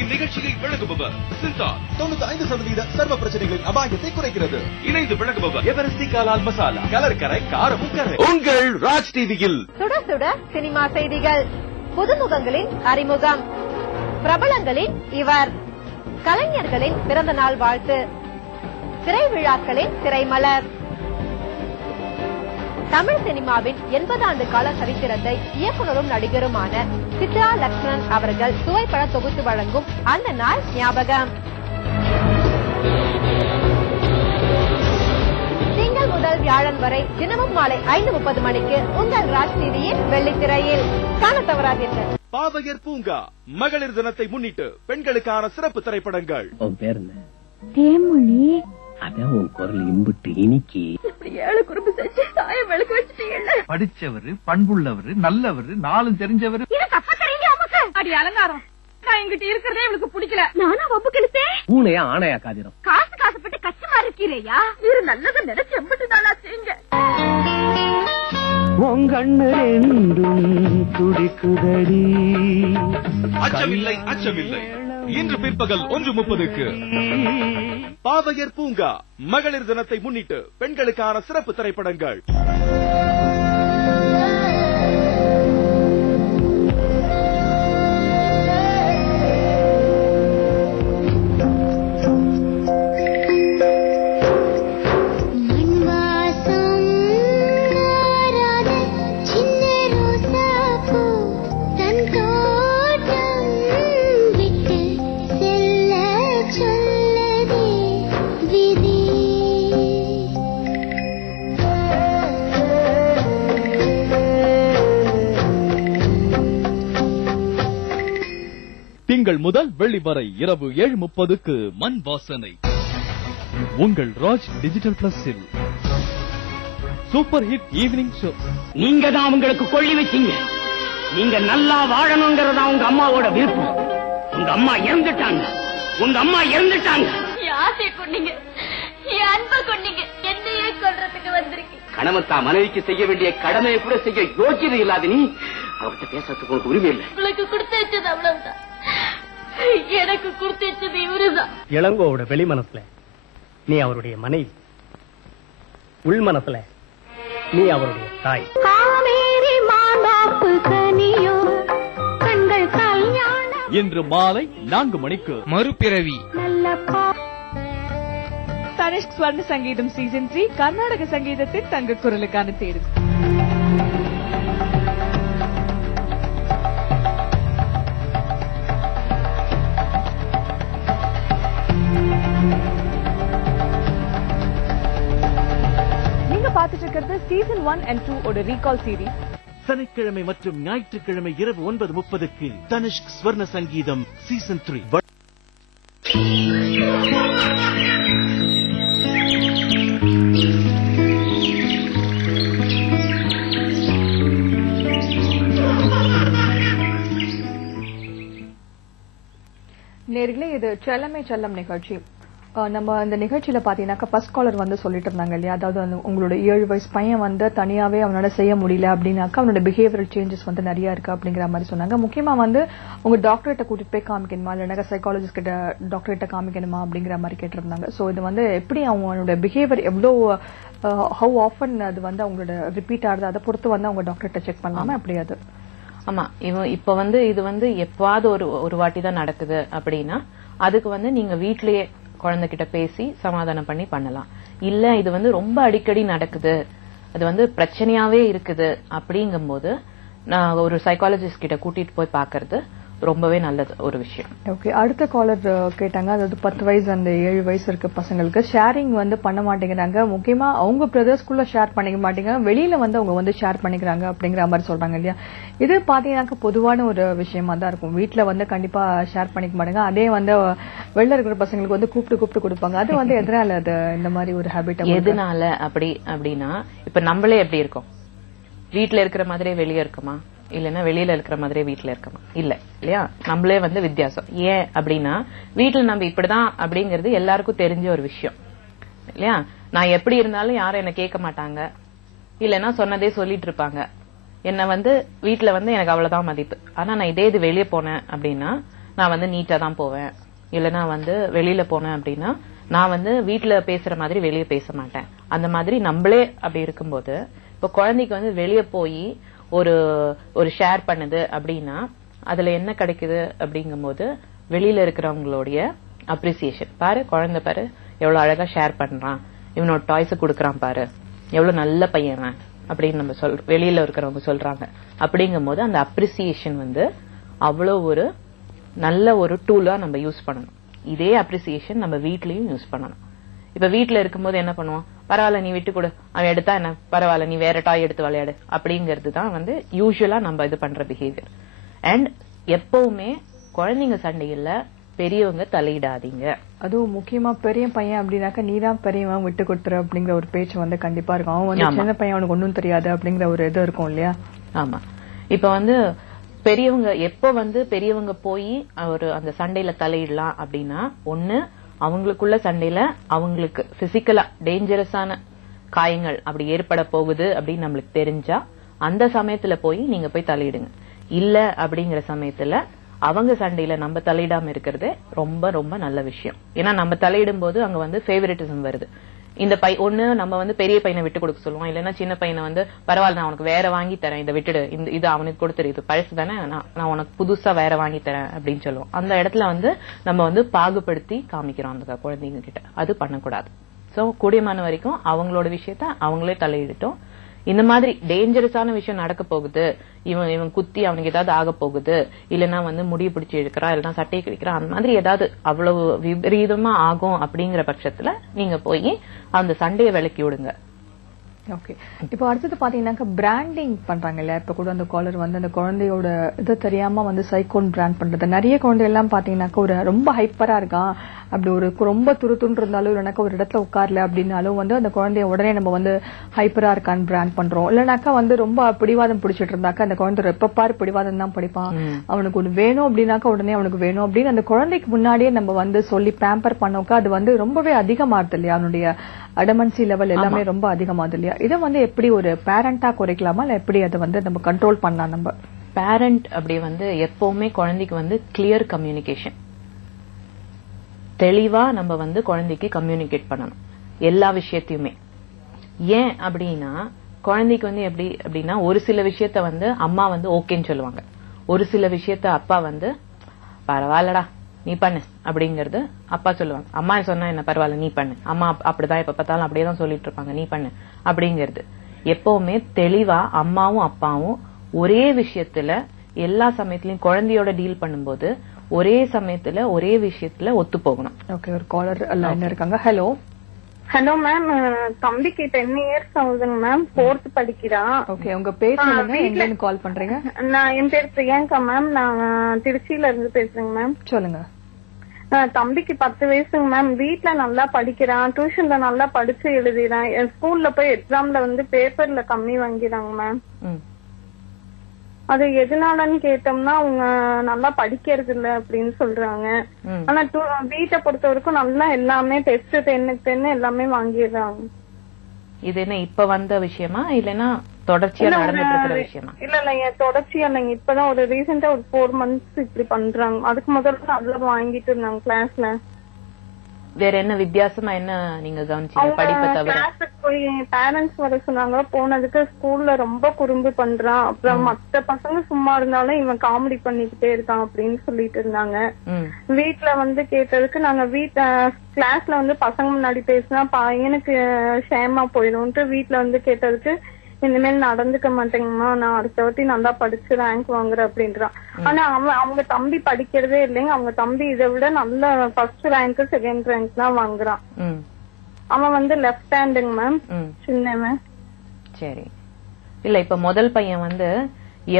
இந்நிகழ்ச்சியை வழங்குபவர் சிந்தார் 95% சர்வ பிரச்சனைகளின் அபாயத்தை குறைக்கிறது. இணைந்து வழங்குபவர் எவரெஸ்டி காலால் மசாலா, கலர்கரை காரமும் கரை. உங்கள் ராஜ் டிவியில் சுட சுட சினிமா செய்திகள், புதுமுகங்களின் அறிமுகம், பிரபலங்களின் இவர், கலைஞர்களின் பிறந்த நாள் வாழ்த்து, திரை விழாக்களின் திரைமலர், தமிழ் சினிமாவின் 80 ஆண்டு கால சரித்திரத்தை இயக்குனரும் நடிகருமான சித்ரா லட்சுமணன் அவர்கள் சுவைப்பட தொகுத்து வழங்கும் அந்த நாள் ஞாபகம். திங்கள் முதல் வியாழன் வரை தினமும் மாலை 5:30 மணிக்கு உங்கள் ராஜ் டிவியின் வெள்ளித்திரையில் காண தவறாதீர்கள். பாவையர் பூங்கா மகளிர் தினத்தை முன்னிட்டு பெண்களுக்கான சிறப்பு திரைப்படங்கள். தேமொழி, அதான் உன் குரல் இம்புட்டு இனிக்கி. இப்படி 7 குறும்பு செஞ்சு தாயம் விளக்கு வச்சுட்டீங்கல்ல. படிச்சவரு, பண்புள்ளவரு, நல்லவரு, நாளும் தெரிஞ்சவரு. அடி அலங்காரம், நான் இங்கிட்ட இருக்கிறதே இவளுக்கு பிடிக்கல. நானா வம்பு கெடுத்தேன். பூனையா ஆணையா காதிரம். காசு காசுப்பட்டு கஷ்டமா இருக்கிறேயா? நீரு நல்லது நினைச்சு எம்பிட்டு நாளா செய்யுங்க. உங்கண்ணு ரெண்டும் துடிக்குதடி. அச்சமில்லை அச்சமில்லை, இன்று பிற்பகல் 1:30க்கு பாவையர் பூங்கா மகளிர் தினத்தை முன்னிட்டு பெண்களுக்கான சிறப்பு திரைப்படங்கள். திங்கள் முதல் வெள்ளி வரை இரவு 7:30க்கு மண் வாசனை. உங்கள் ராஜ் டிஜிட்டல் பிளஸில் சூப்பர் ஹிட் ஈவினிங் ஷோ. நீங்க தான் உங்களுக்கு கொள்ளி வச்சீங்க. நீங்க நல்லா வாழணுங்கிறதா உங்க அம்மாவோட விருப்பம். உங்க அம்மா இறந்துட்டாங்க. உங்க அம்மா இறந்துட்டாங்க. ஆசை கொண்டீங்க, அன்பை கொண்டீங்க, என்னையே சொல்றதுக்கு வந்திருக்கீங்க. கணவன் தான் மனைவிக்கு செய்ய வேண்டிய கடமையை கூட செய்ய யோக்கியதை இல்லாத நீ அவர்கிட்ட பேசுறதுக்கு உங்களுக்கு உரிமை இல்லை. உங்களுக்கு கொடுத்து வச்சது அவ்வளவுதான். எனக்கு கொடுத்து வச்சது இவருதான். இளங்கோவோட வெளி மனசுல நீ அவருடைய மனைவி, உள் மனசுல நீ அவருடைய தாய். காவேரி மாந்தாப்பு கனியோ கண்கள் கல்யாணம். இன்று மாலை 4 மணிக்கு மறுபிறவி. தனிஷ்க் ஸ்வர்ண சங்கீதம் சீசன் 3 கர்நாடக சங்கீதத்தின் தங்க குரலுக்கான தேர்வு. நீங்க பார்த்துட்டு இருக்கிறது சீசன் 1 and 2 ஓட ரீகால் சீரிஸ். சனிக்கிழமை மற்றும் ஞாயிற்றுக்கிழமை இரவு 9:30 தனிஷ்க் ஸ்வர்ண சங்கீதம் சீசன் 3. நேர்களே, இது செல்லமே செல்லம் நிகழ்ச்சி. நம்ம இந்த நிகழ்ச்சியில பாத்தீங்கன்னாக்கா ஃபர்ஸ்ட் காலர் வந்து சொல்லிட்டு இருந்தாங்க இல்லையா, அதாவது உங்களோட 7 வயசு பையன் வந்து தனியாவே அவனால செய்ய முடியல அப்படின்னாக்கா அவனோட பிஹேவியரல் சேஞ்சஸ் வந்து நிறைய இருக்கு அப்படிங்கிற மாதிரி சொன்னாங்க. முக்கியமா வந்து உங்க டாக்டர்கிட்ட கூட்டிட்டு போய் காமிக்கணுமா இல்லைன்னா சைக்காலஜிஸ்ட் கிட்ட டாக்டர்கிட்ட காமிக்கணுமா அப்படிங்கிற மாதிரி கேட்டிருந்தாங்க. சோ இது வந்து எப்படி அவனோட பிஹேவியர் எவ்வளவு ஹவு ஆஃபன் அது வந்து அவங்களோட ரிப்பீட் ஆகுது அதை பொறுத்து வந்து அவங்க டாக்டர்கிட்ட செக் பண்ணலாமா எப்படி அது? ஆமா, இப்ப வந்து இது வந்து எப்பாவது ஒரு வாட்டி தான் நடக்குது அப்படின்னா அதுக்கு வந்து நீங்க வீட்லயே குழந்தைகிட்ட பேசி சமாதானம் பண்ணி பண்ணலாம். இல்ல இது வந்து ரொம்ப அடிக்கடி நடக்குது, அது வந்து பிரச்சனையாவே இருக்குது அப்படிங்கும்போது நான் ஒரு சைக்காலஜிஸ்ட் கிட்ட கூட்டிட்டு போய் பாக்குறது ரொம்பவே நல்லது ஒரு விஷயம். ஓகே, அடுத்த காலர் கேட்டாங்க, அதாவது 10 வயசு அந்த 7 வயசு இருக்க பசங்களுக்கு ஷேரிங் வந்து பண்ண மாட்டேங்கிறாங்க. முக்கியமா அவங்க பிரதர்ஸ்குள்ள ஷேர் பண்ணிக்க மாட்டேங்கிறாங்க, வெளியில வந்து அவங்க வந்து ஷேர் பண்ணிக்கிறாங்க அப்படிங்கிற மாதிரி சொல்றாங்க இல்லையா. இது பாத்தீங்கன்னாக்க பொதுவான ஒரு விஷயமா தான் இருக்கும். வீட்டுல வந்து கண்டிப்பா ஷேர் பண்ணிக்க மாட்டாங்க, அதே வந்து வெளில இருக்கிற பசங்களுக்கு வந்து கூப்பிட்டு கொடுப்பாங்க. அது வந்து எதனால அது இந்த மாதிரி ஒரு ஹேபிட் எதனால அப்படின்னா இப்ப நம்மளே எப்படி இருக்கோம், வீட்டுல இருக்கிற மாதிரியே வெளியே இருக்குமா இல்லன்னா வெளியில இருக்கிற மாதிரியே வீட்டுல இருக்கமா? இல்ல இல்லையா, நம்மளே வந்து வித்தியாசம். ஏன் அப்படின்னா வீட்டுல நம்ம இப்படிதான் அப்படிங்கறது எல்லாருக்கும் தெரிஞ்ச ஒரு விஷயம் இல்லையா. நான் எப்படி இருந்தாலும் யாரும் என்ன கேட்க மாட்டாங்க, இல்லன்னா சொன்னதே சொல்லிட்டு இருப்பாங்க. என்ன வந்து வீட்டுல வந்து எனக்கு அவ்வளவுதான் மதிப்பு. ஆனா நான் இதே இது வெளியே போனேன் அப்படின்னா நான் வந்து நீட்டா தான் போவேன். இல்லன்னா வந்து வெளியில போனேன் அப்படின்னா நான் வந்து வீட்டுல பேசுற மாதிரி வெளியே பேச மாட்டேன். அந்த மாதிரி நம்மளே அப்படி இருக்கும்போது இப்ப குழந்தைக்கு வந்து வெளியே போய் ஒரு ஷேர் பண்ணுது அப்படின்னா அதுல என்ன கிடைக்குது அப்படிங்கும்போது வெளியில இருக்கிறவங்களுடைய அப்ரிசியேஷன். பாரு குழந்தை பாரு எவ்வளவு அழகா ஷேர் பண்றான், இவனோட டாய்ஸ் குடுக்கறான் பாரு, எவ்வளவு நல்ல பையன் அப்படின்னு நம்ம வெளியில இருக்கிறவங்க சொல்றாங்க. அப்படிங்கும்போது அந்த அப்ரிசியேஷன் வந்து அவ்வளவு ஒரு நல்ல ஒரு டூலா நம்ம யூஸ் பண்ணணும். இதே அப்ரிசியேஷன் நம்ம வீட்லயும் யூஸ் பண்ணணும். இப்ப வீட்டுல இருக்கும்போது என்ன பண்ணுவோம், பரவாயில்ல நீ விட்டு கொடு, அவன் எடுத்தா என்ன பரவாயில்ல நீ வேற டாய் எடுத்து விளையாடு அப்படிங்கிறது தான் வந்து யூசுவலா நம்ம இது பண்ற பிஹேவியர். அண்ட் எப்பவுமே குழந்தைங்க சண்டைகள்ல பெரியவங்க தலையிடாதீங்க. அதுவும் முக்கியமா பெரிய பையன் அப்படின்னாக்கா நீதான் பெரியவன் விட்டு கொடுத்துரு அப்படிங்கிற ஒரு பேச்சு வந்து கண்டிப்பா இருக்கும். அவன் வந்து சின்ன பையன் அவனுக்கு ஒன்னும் தெரியாது அப்படிங்கிற ஒரு இது இருக்கும் இல்லையா. ஆமா, இப்ப வந்து பெரியவங்க எப்ப வந்து பெரியவங்க போய் அந்த சண்டையில தலையிடலாம் அப்படின்னா ஒண்ணு அவங்களுக்குள்ள சண்டையில அவங்களுக்கு பிசிக்கலா டேஞ்சரஸான காயங்கள் அப்படி ஏற்பட போகுது அப்படின்னு நம்மளுக்கு தெரிஞ்சா அந்த சமயத்துல போய் நீங்க போய் தலையிடுங்க. இல்ல அப்படிங்கிற சமயத்துல அவங்க சண்டையில நம்ம தலையிடாம இருக்கிறது ரொம்ப ரொம்ப நல்ல விஷயம். ஏன்னா நம்ம தலையிடும் போது அங்க வந்து ஃபேவரட்டிசம் வருது. இந்த ஒண்ணு நம்ம வந்து பெரிய பையனை விட்டு கொடுக்க சொல்லுவோம், இல்லைன்னா சின்ன பையனை வந்து பரவாயில்ல நான் உனக்கு வேற வாங்கி தரேன், இதை விட்டுடு, இது அவனுக்கு கொடுத்துரு, இது பழசு தானே, நான் உனக்கு புதுசா வேற வாங்கி தரேன் அப்படின்னு சொல்லுவோம். அந்த இடத்துல வந்து நம்ம வந்து பாகுபடுத்தி காமிக்கிறோம் அந்த குழந்தைங்க கிட்ட. அது பண்ணக்கூடாது. சோ கூடியமான வரைக்கும் அவங்களோட விஷயத்த அவங்களே தலையிடட்டும். இந்த மாதிரி டேஞ்சரஸான விஷயம் நடக்க போகுது, இவன் குத்தி அவனுக்கு ஏதாவது ஆக போகுது, இல்லைன்னா வந்து முடிய பிடிச்சி இழுக்கிறான், இல்லைன்னா சட்டையை கிழிக்கிறான், அந்த மாதிரி ஏதாவது அவ்வளவு விபரீதமா ஆகும் அப்படிங்கிற பட்சத்துல நீங்க போய் அந்த சண்டையை விலக்கி விடுங்க. ஓகே, இப்போ அடுத்தது பாத்தீங்கன்னாக்கா பிராண்டிங் பண்றாங்க இல்லையா? இப்ப கூட அந்த காலர் வந்து அந்த குழந்தையோட இது தெரியாம வந்து சைக்கோன் பிராண்ட் பண்றது. நிறைய குழந்தை எல்லாம் பாத்தீங்கன்னாக்கா ஒரு ரொம்ப ஹைப்பரா இருக்கான், அப்படி ஒரு ரொம்ப துருத்துன்னு இருந்தாலும் இல்லைனாக்கா ஒரு இடத்துல உட்கார்ல அப்படின்னாலும் வந்து அந்த குழந்தைய உடனே நம்ம வந்து ஹைப்பரா இருக்கான்னு பிராண்ட் பண்றோம். இல்லைனாக்கா வந்து ரொம்ப பிடிவாதம் பிடிச்சிட்டு இருந்தாக்கா அந்த குழந்தை எப்ப பாரு பிடிவாதம் தான் படிப்பான், அவனுக்கு ஒண்ணு வேணும் அப்படின்னாக்கா உடனே அவனுக்கு வேணும் அப்படின்னு அந்த குழந்தைக்கு முன்னாடியே நம்ம வந்து சொல்லி பேம்பர் பண்ணோக்கா அது வந்து ரொம்பவே அதிகமாகுது இல்லையா? அவனுடைய அடமன்சி லெவல் எல்லாமே ரொம்ப அதிகமாகுது இல்லையா? இதை வந்து எப்படி ஒரு பேரண்டா குறைக்கலாமா, இல்ல எப்படி அதை வந்து நம்ம கண்ட்ரோல் பண்ணலாம்? நம்ம பேரண்ட் அப்படி வந்து எப்பவுமே குழந்தைக்கு வந்து கிளியர் கம்யூனிகேஷன், தெளிவா நம்ம வந்து குழந்தைக்கு கம்யூனிகேட் பண்ணணும் எல்லா விஷயத்தையுமே. ஏன் அப்படின்னா குழந்தைக்கு வந்து எப்படி அப்படின்னா ஒரு சில விஷயத்த வந்து அம்மா வந்து ஓகேன்னு சொல்லுவாங்க, ஒரு சில விஷயத்த அப்பா வந்து பரவாயில்லடா நீ பண்ணு அப்படிங்கறது அப்பா சொல்லுவாங்க. அம்மா சொன்னா என்ன பரவாயில்ல நீ பண்ணு, அம்மா அப்படிதான் எப்ப பார்த்தாலும் அப்படியே தான் சொல்லிட்டு இருப்பாங்க நீ பண்ணு அப்படிங்கிறது. எப்பவுமே தெளிவா அம்மாவும் அப்பாவும் ஒரே விஷயத்துல எல்லா சமயத்திலயும் குழந்தையோட டீல் பண்ணும்போது ஒரே சமயத்துல ஒரே விஷயத்துல ஒத்து போகணும். ஓகே, ஒரு காலர் லைன்ல இருக்காங்க. ஹலோ ஹலோ மேம், தம்பிக்கு 10 years ஆகுதுங்க மேம், 4th படிக்கிறான். ஓகே, உங்க பேர் சொல்லுங்க, எங்க இருந்து கால் பண்றீங்க? என் பேர் பிரியங்கா மேம், நான் திருச்சியில இருந்து பேசுறேங்க மேம். சொல்லுங்க. தம்பிக்கு 10 வயசுங்க மேம், வீட்ல நல்லா படிக்கிறான், டியூஷன்ல நல்லா படிச்சு எழுதிறான். ஸ்கூல்ல போய் எக்ஸாம்ல வந்து பேப்பர்ல கம்மி வாங்கிறாங்க மேம். அது எதனாலன்னு கேட்டோம்னா அவங்க நல்லா படிக்கிறது இல்ல அப்படின்னு சொல்றாங்க. ஆனா வீட்டை பொறுத்த வரைக்கும் நல்லா எல்லாமே டெஸ்ட் 10 எல்லாமே வாங்கிடுறாங்க. இது என்ன இப்ப வந்த விஷயமா இல்லன்னா தொடர்ச்சியா நடந்துட்டு இருக்கிற விஷயமா? இல்ல தொடர்ச்சியா இல்லைங்க, இப்பதான் ஒரு ரீசெண்டா ஒரு 4 months இப்படி பண்றாங்க. அதுக்கு முதல்ல நல்லா வாங்கிட்டு இருந்தாங்க கிளாஸ்ல. வேற என்ன வித்தியாசமா என்ன நீங்க கவனிச்சீங்க படிப்பை தவிர? போய் பேரண்ட்ஸ் வர சொன்னாங்க, போனதுக்கு ஸ்கூல்ல ரொம்ப குறும்பு பண்றான், அப்புறம் மத்த பசங்க சும்மா இருந்தாலும் இவன் காமெடி பண்ணிக்கிட்டே இருக்கான் அப்படின்னு சொல்லிட்டு இருந்தாங்க. வீட்டுல வந்து கேட்டதுக்கு நாங்க கிளாஸ்ல வந்து பசங்க முன்னாடி பேசினா பையனுக்கு ஷேமா போயிடும்ட்டு வீட்டுல வந்து கேட்டதுக்கு இனிமேல் நடந்துக்க மாட்டேங்கம்மா, நான் அடுத்த வாட்டி நல்லா படிச்சு ரேங்க் வாங்குறேன் அப்படின்றான். ஆனா அவங்க தம்பி படிக்கிறதே இல்லைங்க, அவங்க தம்பி இதை விட நல்ல ஃபர்ஸ்ட் ரேங்க் 2nd ரேங்க் தான் வாங்குறான். அவன் வந்து லெஃப்ட் ஹேண்டுங்க மேம், சின்னவன். சரி, இல்ல இப்ப முதல் பையன் வந்து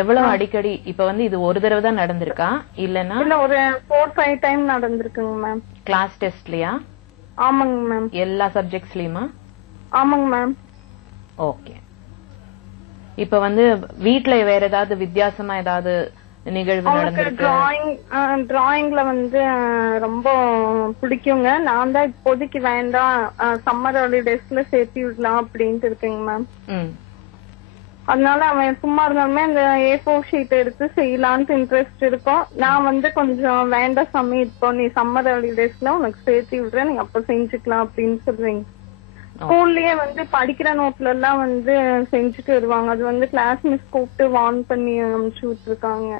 எவ்வளவு அடிக்கடி இப்ப வந்து இது ஒரு தடவை தான் நடந்திருக்கா இல்லன்னா? இல்ல ஒரு 4-5 டைம் நடந்திருக்குங்க மேம். கிளாஸ் டெஸ்ட்லயா? ஆமாங்க மேம். எல்லா சப்ஜெக்ட்ஸ்லயுமா? ஆமாங்க மேம். ஓகே, இப்ப வந்து வீட்ல வேற ஏதாவது வித்தியாசமா ஏதாவது நிகழ்வு நடந்திருக்கு? டிராயிங்ல வந்து ரொம்ப பிடிக்குங்க. நான் தான் இப்போதைக்கு வேண்டாம், சம்மர் ஹாலிடேஸ்ல சேர்த்து விடலாம் அப்படின்ட்டு இருக்கேங்க மேம். அதனால அவன் சும்மா இருந்தாலுமே இந்த A4 ஷீட் எடுத்து செய்யலான்ட்டு இன்ட்ரெஸ்ட் இருக்கும். நான் வந்து கொஞ்சம் வேண்டாம் சாமி, இப்போ நீ சம்மர் ஹாலிடேஸ்ல உனக்கு சேர்த்து விடுறேன், நீங்க அப்ப செஞ்சுக்கலாம் அப்படின்னு சொல்றீங்க. ஸ்கூல்லயே வந்து படிக்கிற நோட்ல எல்லாம் வந்து செஞ்சுட்டு வருவாங்க, அது வந்து கிளாஸ் மிஸ் கூப்பிட்டு வார்ன் பண்ணி அனுப்பிச்சு விட்டுருக்காங்க.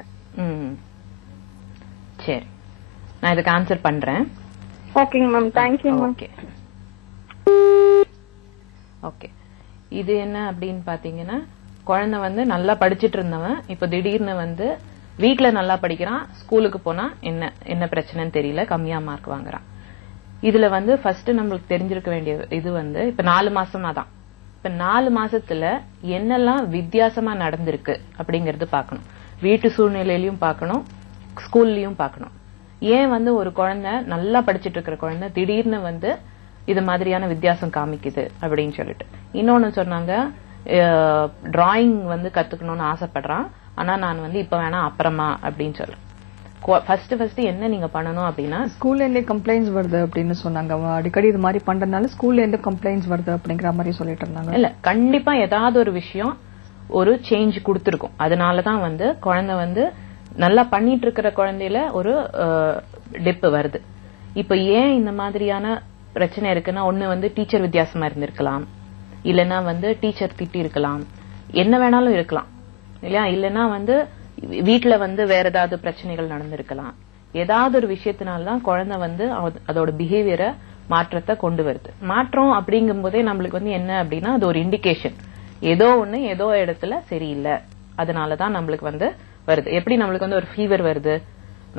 சரி, நான் இதுக்கு ஆன்சர் பண்றேன். ஓகேங்க மேம், தேங்க்யூ மேம். ஓகே, இது என்ன அப்படின்னு பாத்தீங்கன்னா குழந்தை வந்து நல்லா படிச்சிட்டு இருந்தவன் இப்ப திடீர்னு வந்து வீட்டுல நல்லா படிக்கிறான், ஸ்கூலுக்கு போனா என்ன பிரச்சனைன்னு தெரியல, கம்மியா மார்க் வாங்குறான். இதுல வந்து ஃபர்ஸ்ட் நம்மளுக்கு தெரிஞ்சிருக்க வேண்டிய இது வந்து இப்ப 4 மாசமா தான். இப்ப 4 மாசத்துல என்னெல்லாம் வித்தியாசமா நடந்திருக்கு அப்படிங்கறது பாக்கணும். வீட்டு சூழ்நிலையிலயும் பாக்கணும், ஸ்கூல்லயும் பாக்கணும். ஏன் வந்து ஒரு குழந்தை நல்லா படிச்சிட்டு இருக்கிற குழந்தை திடீர்னு வந்து இது மாதிரியான வித்தியாசம் காமிக்குது அப்படின்னு சொல்லிட்டு. இன்னொன்னு சொன்னாங்க, டிராயிங் வந்து கத்துக்கணும்னு ஆசைப்படுறான், ஆனா நான் வந்து இப்ப வேணா அப்புறமா அப்படின்னு சொல்றேன். ஃபர்ஸ்ட் என்ன நீங்க பண்ணணும் அப்படின்னா, ஸ்கூல்ல இருந்தே கம்ப்ளைண்ட்ஸ் வருது அப்படின்னு சொன்னாங்க. அடிக்கடி இது மாதிரி பண்றதுனால ஸ்கூல்ல இருந்து கம்ப்ளைண்ட்ஸ் வருது அப்படிங்கிற மாதிரி சொல்லிட்டு இருந்தாங்க. இல்ல, கண்டிப்பா ஏதாவது ஒரு விஷயம் ஒரு சேஞ்ச் கொடுத்திருக்கும். அதனாலதான் வந்து குழந்தை வந்து நல்லா பண்ணிட்டு இருக்கிற குழந்தையில ஒரு டிப் வருது. இப்ப ஏன் இந்த மாதிரியான பிரச்சனை இருக்குன்னா, ஒண்ணு வந்து டீச்சர் வித்தியாசமா இருந்திருக்கலாம், இல்லைன்னா வந்து டீச்சர் திட்டி இருக்கலாம், என்ன வேணாலும் இருக்கலாம் இல்லையா, இல்லைன்னா வந்து வீட்டுல வந்து வேற ஏதாவது பிரச்சனைகள் நடந்திருக்கலாம். ஏதாவது ஒரு விஷயத்தினால்தான் குழந்தை வந்து அதோட பிஹேவியரை மாற்றத்தை கொண்டு வருது. மாற்றம் அப்படிங்கும் போதே நம்மளுக்கு வந்து என்ன அப்படின்னா, அது ஒரு இண்டிகேஷன், ஏதோ ஒண்ணு ஏதோ இடத்துல சரியில்லை, அதனாலதான் நம்மளுக்கு வந்து வருது. எப்படி நம்மளுக்கு வந்து ஒரு ஃபீவர் வருது,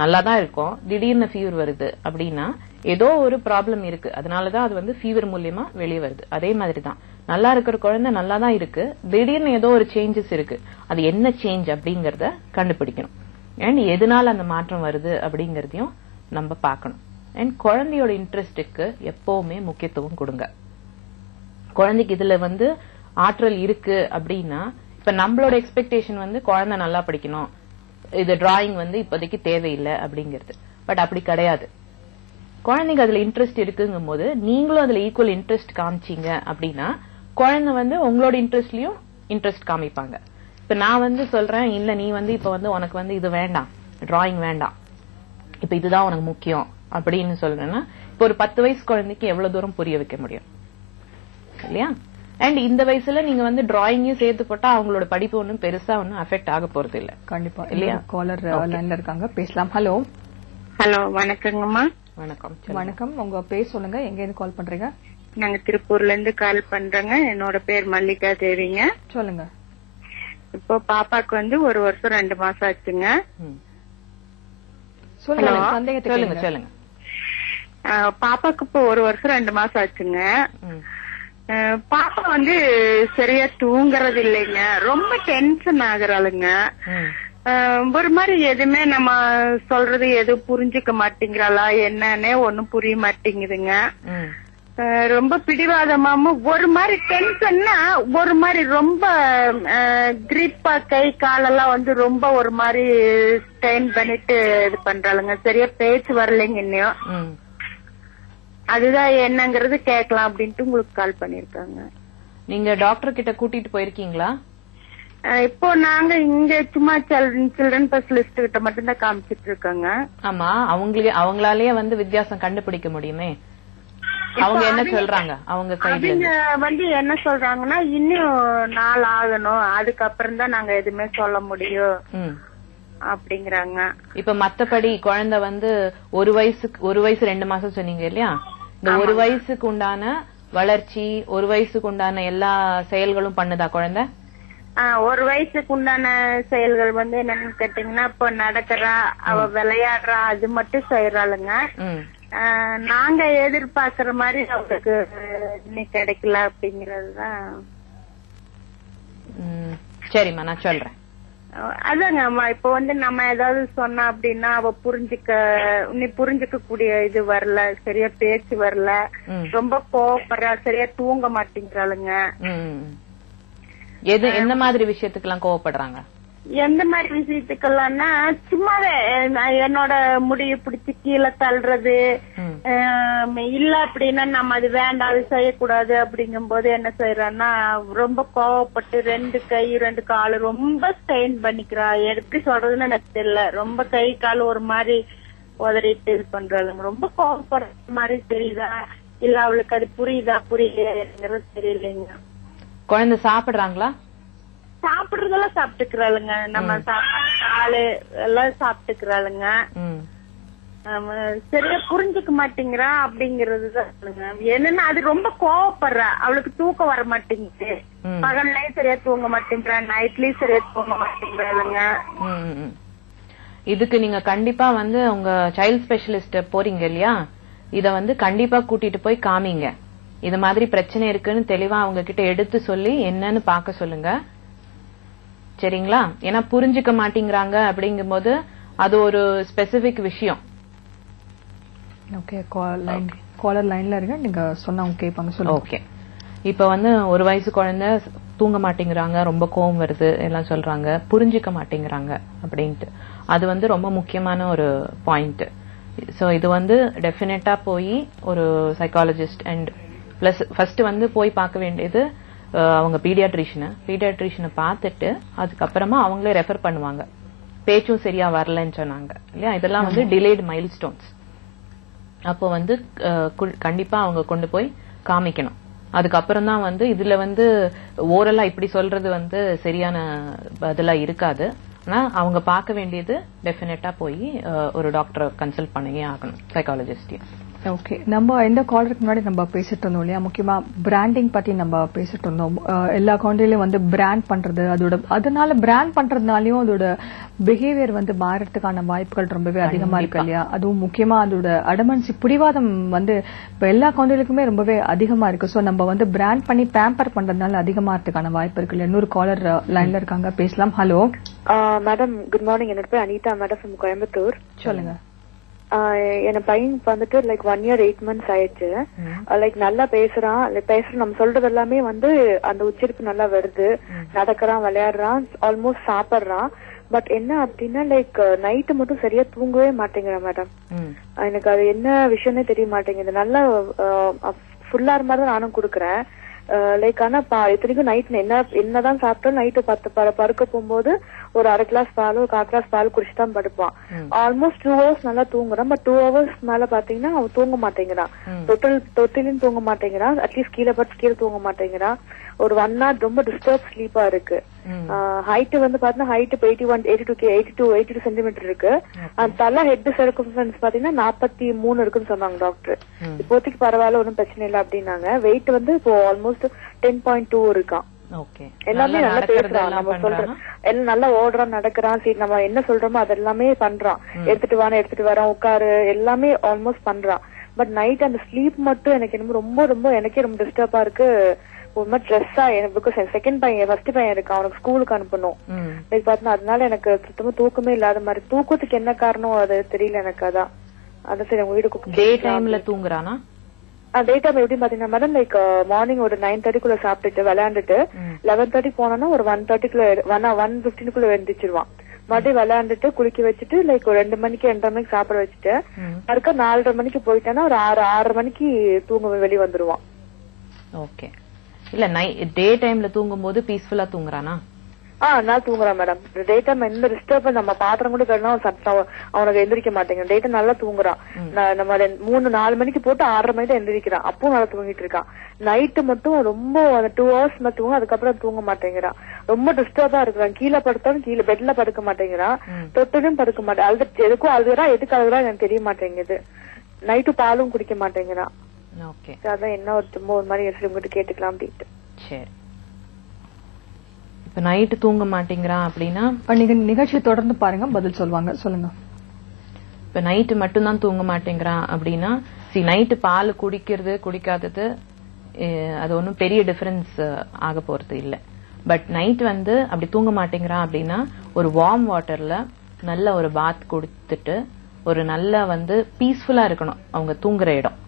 நல்லாதான் இருக்கும், திடீர்னு ஃபீவர் வருது அப்படின்னா ஏதோ ஒரு ப்ராப்ளம் இருக்கு, அதனாலதான் அது வந்து ஃபீவர் மூலியமா வெளியே வருது. அதே மாதிரிதான் நல்லா இருக்கிற குழந்தை நல்லா தான் இருக்கு, திடீர்னு ஏதோ ஒரு சேஞ்சஸ் இருக்கு. அது என்ன சேஞ்ச் அப்படிங்கறத கண்டுபிடிக்கணும். அண்ட் எதனால அந்த மாற்றம் வருது அப்படிங்கறதையும் நம்ம பார்க்கணும். அண்ட் குழந்தையோட இன்ட்ரெஸ்டுக்கு எப்பவுமே முக்கியத்துவம் கொடுங்க. குழந்தைக்கு இதுல வந்து ஆற்றல் இருக்கு அப்படின்னா, இப்ப நம்மளோட எக்ஸ்பெக்டேஷன் வந்து குழந்தை நல்லா படிக்கணும், இது டிராயிங் வந்து இப்போதைக்கு தேவையில்லை அப்படிங்கிறது. பட் அப்படி கிடையாது. குழந்தைங்க அதுல இன்ட்ரெஸ்ட் இருக்குங்கும் போது நீங்களும் அதுல ஈக்குவல் இன்ட்ரெஸ்ட் காமிச்சீங்க அப்படின்னா குழந்தை வந்து உங்களோட இன்ட்ரெஸ்ட்லயும் இன்ட்ரெஸ்ட் காமிப்பாங்க. இப்ப நான் வந்து சொல்றேன், இல்ல நீ வந்து இப்ப வந்து உனக்கு வந்து இது வேண்டாம், டிராயிங் வேண்டாம், இப்ப இதுதான் உனக்கு முக்கியம் அப்படின்னு சொல்றேன்னா, இப்ப ஒரு 10 வயசு குழந்தைக்கு எவ்வளவு தூரம் புரிய வைக்க முடியும் இல்லையா? அண்ட் இந்த வயசுல நீங்க வந்து டிராயிங்கையும் சேர்த்து போட்டா அவங்களோட படிப்பு ஒன்னும் பெருசா ஒன்னும் அஃபெக்ட் ஆக போறது இல்ல. கண்டிப்பா இல்லையா? காலர் லைன்ல இருக்காங்க, பேசலாம். ஹலோ. ஹலோ, வணக்கங்கம்மா. வணக்கம். வணக்கம், உங்க பேர் சொல்லுங்க, எங்க இருந்து கால் பண்றீங்க? நாங்க திருப்பூர்ல இருந்து கால் பண்றோங்க. என்னோட பேர் மல்லிகா தேவிங்க. சொல்லுங்க. இப்போ பாப்பாக்கு வந்து 1 வருஷம் 2 மாசம் ஆச்சுங்க. சொல்லுங்க. பாப்பாக்கு இப்போ 1 வருஷம் 2 மாசம் ஆச்சுங்க. பாப்பா வந்து சரியா தூங்குறது இல்லைங்க, ரொம்ப டென்ஷன் ஆகுறாளுங்க. ஒரு மாதிரி எதுவுமே நம்ம சொல்றது எதுவும் புரிஞ்சுக்க மாட்டேங்கிறாளா என்னன்னே ஒண்ணும் புரிய மாட்டேங்குதுங்க. ரொம்ப பிடிவாதமாம ஒரு மாதிரி டென்ஷன்னா ஒரு மாதிரி ரொம்ப கிரிப்பா கை காலெல்லாம் வந்து ரொம்ப ஒரு மாதிரி ஸ்ட்ரெயின் பண்ணிட்டு இது பண்றாளுங்க. சரியா பேச்சு வரலைங்க இன்னும். அதுதான் என்னங்கிறது கேட்கலாம் அப்படின்ட்டு உங்களுக்கு கால் பண்ணிருக்காங்க. நீங்க டாக்டர் கிட்ட கூட்டிட்டு போயிருக்கீங்களா? இப்போ நாங்க இங்க சும்மா சில்ட்ரன் ஸ்பெஷலிஸ்ட் கிட்ட மட்டும்தான் காமிச்சிட்டு இருக்காங்க. ஆமா, அவங்களாலேயே வந்து வித்தியாசம் கண்டுபிடிக்க முடியுமே. அவங்க என்ன சொல்றாங்க? அவங்க வந்து என்ன சொல்றாங்கன்னா, இன்னும் நாள் ஆகணும், அதுக்கப்புறம் தான் நாங்க எதுவுமே சொல்ல முடியும் அப்படிங்கறாங்க. இப்ப மத்தபடி குழந்தை வந்து 1 வயசு 2 மாசம் சொன்னீங்க இல்லையா? இந்த 1 வயசுக்கு உண்டான வளர்ச்சி, 1 வயசுக்கு உண்டான எல்லா செயல்களும் பண்ணுதா குழந்தை? 1 வயசுக்கு உண்டான செயல்கள் வந்து என்னன்னு கேட்டீங்கன்னா, இப்ப நடக்கிறா, அவ விளையாடுறா, அது மட்டும் செய்யறாளுங்க. நாங்க எதிர்பார்க்கிற மாதிரி அவளுக்கு இன்னைக்கு கிடைக்கல அப்படிங்கறதுதான். சரிம்மா, நான் சொல்றேன். அதாங்க அம்மா, இப்ப வந்து நம்ம ஏதாவது சொன்னா அப்படின்னா அவ புரிஞ்சுக்க கூடிய இது வரல, சரியா பேச்சு வரல, ரொம்ப கோவப்படுறா, சரியா தூங்க மாட்டேங்கிறாளுங்க. எந்த மாதிரி விஷயத்துக்கெல்லாம் கோவப்படுறாங்க? எந்த மாதிரி விஷயத்துக்கெல்லாம்னா, சும்மாவே என்னோட முடிய பிடிச்சி கீழே தள்ளுறது, இல்ல அப்படின்னா நம்ம அது வேண்டாம், அது செய்யக்கூடாது அப்படிங்கும் போது என்ன செய்யறான்னா ரொம்ப கோவப்பட்டு 2 கை 2 காலு ரொம்ப ஸ்ட்ரெயின் பண்ணிக்கிறா. எப்படி சொல்றதுன்னு எனக்கு தெரியல, ரொம்ப கை கால் ஒரு மாதிரி உதறிட்டு இது பண்றாளுங்க. ரொம்ப கோவப்படுற மாதிரி தெரியுதா இல்ல அவளுக்கு அது புரியுதாங்கிறது தெரியலைங்க. குழந்தை சாப்பிடுறாங்களா? சாப்பிடுறதெல்லாம் சாப்பிட்டுக்கிறாளுங்க, நம்ம காலு எல்லாம் சாப்பிட்டுக்கிறாளுங்க. சரியா புரிஞ்சுக்க மாட்டேங்கிறா அப்படிங்கறதுதான். என்னன்னா அது ரொம்ப கோவப்படுறா, அவளுக்கு தூக்கம் வர மாட்டேங்குது, பகல்லையும் சரியா தூங்க மாட்டேங்கிறா, நைட்லயும் சரியா தூங்க மாட்டேங்கிறாளுங்க. இதுக்கு நீங்க கண்டிப்பா வந்து உங்க சைல்ட் ஸ்பெஷலிஸ்ட் போறீங்க இல்லையா, இத வந்து கண்டிப்பா கூட்டிட்டு போய் காமிங்க. இது மாதிரி பிரச்சனை இருக்குன்னு தெளிவா அவங்க கிட்ட எடுத்து சொல்லி என்னன்னு பாக்க சொல்லுங்க, சரிங்களா? ஏன்னா புரிஞ்சுக்க மாட்டேங்கிறாங்க அப்படிங்கும் போது அது ஒரு ஸ்பெசிபிக் விஷயம். ஓகே, காலர் லைன்ல இருங்க, நீங்க சொன்னா அவங்க கேட்பாங்க. சொல்லுங்க. ஓகே, இப்ப வந்து 1 வயசு குழந்தை தூங்க மாட்டேங்கிறாங்க, ரொம்ப கோவம் வருது எல்லாம் சொல்றாங்க, புரிஞ்சுக்க மாட்டேங்கிறாங்க அப்படின்ட்டு. அது வந்து ரொம்ப முக்கியமான ஒரு பாயிண்ட். சோ இது வந்து டெஃபினட்டா போய் ஒரு சைக்காலஜிஸ்ட் அண்ட் பிளஸ் ஃபர்ஸ்ட் வந்து போய் பார்க்க வேண்டியது அவங்க பீடியாட்ரிஷியனை பார்த்துட்டு அதுக்கப்புறமா அவங்களே ரெஃபர் பண்ணுவாங்க. பேச்சும் சரியா வரலன்னு சொன்னாங்க இல்லையா, இதெல்லாம் வந்து டிலேட் மைல்ஸ்டோன்ஸ். அப்போ வந்து கண்டிப்பா அவங்க கொண்டு போய் காமிக்கணும். அதுக்கப்புறம் தான் வந்து இதுல வந்து ஓரலா இப்படி சொல்றது வந்து சரியான பதிலா இருக்காது. ஆனா அவங்க பார்க்க வேண்டியது டெஃபினட்டா போய் ஒரு டாக்டரை கன்சல்ட் பண்ணியே ஆகணும், சைக்காலஜிஸ்ட். ஓகே, நம்ம இந்த காலருக்கு முன்னாடி நம்ம பேசிட்டு இருந்தோம் இல்லையா, முக்கியமா பிராண்டிங் பத்தி நம்ம பேசிட்டு இருந்தோம். எல்லா கவுண்டிலையும் வந்து பிராண்ட் பண்றது, அதனால பிராண்ட் பண்றதுனாலயும் அதோட பிஹேவியர் வந்து மாறதுக்கான வாய்ப்புகள் ரொம்பவே அதிகமா இருக்கு இல்லையா. அதுவும் முக்கியமா அதோட அடமன்சி பிடிவாதம் வந்து இப்ப எல்லா கவுண்டிலுக்குமே ரொம்பவே அதிகமா இருக்கு. சோ நம்ம வந்து பிராண்ட் பண்ணி பேம்பர் பண்றதுனால அதிகமாறதுக்கான வாய்ப்பு இருக்கு இல்லையா. இன்னொரு காலர் லைன்ல இருக்காங்க, பேசலாம். Hello madam, good morning. என்னோட பேர் அனிதா மேடம் ஃப்ரம் கோயம்புத்தூர். சொல்லுங்க. என் பையன் வந்துட்டு லைக் 1 year 8 months ஆயிடுச்சு. லைக் நல்லா பேசுறான், நம்ம சொல்றது எல்லாமே வந்து அந்த உச்சரிப்பு நல்லா வருது. நடக்கிறான், விளையாடுறான், ஆல்மோஸ்ட் சாப்பிடுறான். பட் என்ன அப்படின்னா லைக் நைட்டு மட்டும் சரியா தூங்கவே மாட்டேங்கிறான் மேடம். எனக்கு அது என்ன விஷயம்னே தெரிய மாட்டேங்குது. நல்லா ஃபுல்லா மாதிரி தான் நானும் குடுக்கறேன். லைக் ஆனா இத்தனைக்கும் நைட் என்னதான் சாப்பிட்டோம், நைட்டு 10 படுக்க போகும்போது ஒரு 1/2 கிளாஸ் பால், ஒரு 1/4 கிளாஸ் பால் குடிச்சுதான் தான் படுப்பான். ஆல்மோஸ்ட் 2 hours நல்லா தூங்குறான். பட் 2 hours மேல பாத்தீங்கன்னா அவன் தூங்க மாட்டேங்கிறான். தொட்டிலும் தூங்க மாட்டேங்கிறான். அட்லீஸ்ட் கீழே தூங்க மாட்டேங்கிறான். ஒரு 1 hour ரொம்ப டிஸ்டர்ப் ஸ்லீப்பா இருக்கு. ஹைட் வந்து பாத்தீங்கன்னா ஹைட் 82 சென்டிமீட்டர் இருக்கு. தலை ஹெட் சர்க்கம்ஃபரன்ஸ் பாத்தீங்கன்னா 43 இருக்குன்னு சொன்னாங்க டாக்டர். இப்போதைக்கு பரவாயில்ல, ஒன்னும் பிரச்சனை இல்லை அப்படின்னாங்க. வெயிட் வந்து இப்போ ஆல்மோஸ்ட் 10.2 இருக்கான். எல்லாமே நல்லா பேசுறான், நம்ம சொல்றோம் எல்லாம் நல்லா ஓடுறான், நடக்கிறான். சரி நம்ம என்ன சொல்றோமோ அதெல்லாமே பண்றான். எடுத்துட்டு வரான், உட்காரு, எல்லாமே ஆல்மோஸ்ட் பண்றான். பட் நைட் அந்த ஸ்லீப் மட்டும் எனக்கு என்னமோ ரொம்ப எனக்கே ரொம்ப டிஸ்டர்பா இருக்கு. ஒரு மாதிரி ஸ்ட்ரெஸ்ஸா எனக்கு. செகண்ட் பையன், ஃபர்ஸ்ட் பையன் இருக்கு, அவனுக்கு ஸ்கூலுக்கு அனுப்பணும். பாத்தீங்கன்னா அதனால எனக்கு சுத்தமா தூக்கமே இல்லாத மாதிரி. தூக்கத்துக்கு என்ன காரணம் அது தெரியல எனக்கு. அதான் சரி உங்க வீடு டே டைம்ல தூங்குறானா? டே டைம் எப்படி பாத்தீங்கன்னா மேடம் லைக் மார்னிங் ஒரு 9:30 சாப்பிட்டுட்டு விளையாண்டுட்டு 11:30 போனோம்னா ஒரு 1:15 எழுந்திரிச்சிருவான். மறுபடியும் விளையாண்டுட்டு குளிக்க வச்சுட்டு லைக் ஒரு 2 மணிக்கு 2:30 மணிக்கு சாப்பிட வச்சுட்டு அதுக்கு 4:30 மணிக்கு போயிட்டானா ஒரு 6:30 மணிக்கு தூங்க வெளியே வந்துருவான். ஓகே. இல்ல டே டைம்ல தூங்கும் போது பீஸ்ஃபுல்லா தூங்குறானா? நான் தூங்குறான் மேடம். டே டைம் எந்த டிஸ்டர்பன்ஸ், நம்ம பாத்திரம் கூட கட்டினா அவனுக்கு எந்திரிக்க மாட்டேங்குது. டே டைம் நல்லா தூங்குறான். நம்ம 3-4 மணிக்கு போட்டு 6:30 மணிக்கு தான் எந்திரிக்கிறான். அப்பவும் நல்லா தூங்கிட்டு இருக்கான். நைட்டு மட்டும் ரொம்ப 2 hours தூங்க, அதுக்கப்புறம் தூங்க மாட்டேங்கிறான். ரொம்ப டிஸ்டர்பா இருக்கிறான். கீழே படுத்தாலும் பெட்ல படுக்க மாட்டேங்கிறான். தொட்டிலும் படுக்க மாட்டேன். எதுக்கும் அழுகுறான், எதுக்கு அழுகுறான் எனக்கு தெரிய மாட்டேங்குது. நைட்டு பாலும் குடிக்க மாட்டேங்கிறான். அதான் என்ன ஒரு மாதிரி உங்ககிட்ட கேட்டுக்கலாம் அப்படின்ட்டு. சரி, இப்ப நைட்டு தூங்க மாட்டேங்கிறான் அப்படின்னா நீங்க நிகழ்ச்சி தொடர்ந்து பாருங்க, பதில் சொல்லுவாங்க. சொல்லுங்க. இப்ப நைட்டு மட்டும்தான் தூங்க மாட்டேங்கிறான் அப்படின்னா நைட்டு பால் குடிக்கிறது குடிக்காதது அது ஒன்றும் பெரிய டிஃபரன்ஸ் ஆக போறது இல்ல. பட் நைட் வந்து அப்படி தூங்க மாட்டேங்கிறான் அப்படின்னா ஒரு வார்ம் வாட்டர்ல நல்ல ஒரு பாத் கொடுத்துட்டு ஒரு நல்ல வந்து பீஸ்ஃபுல்லா இருக்கணும் அவங்க தூங்குற இடம்.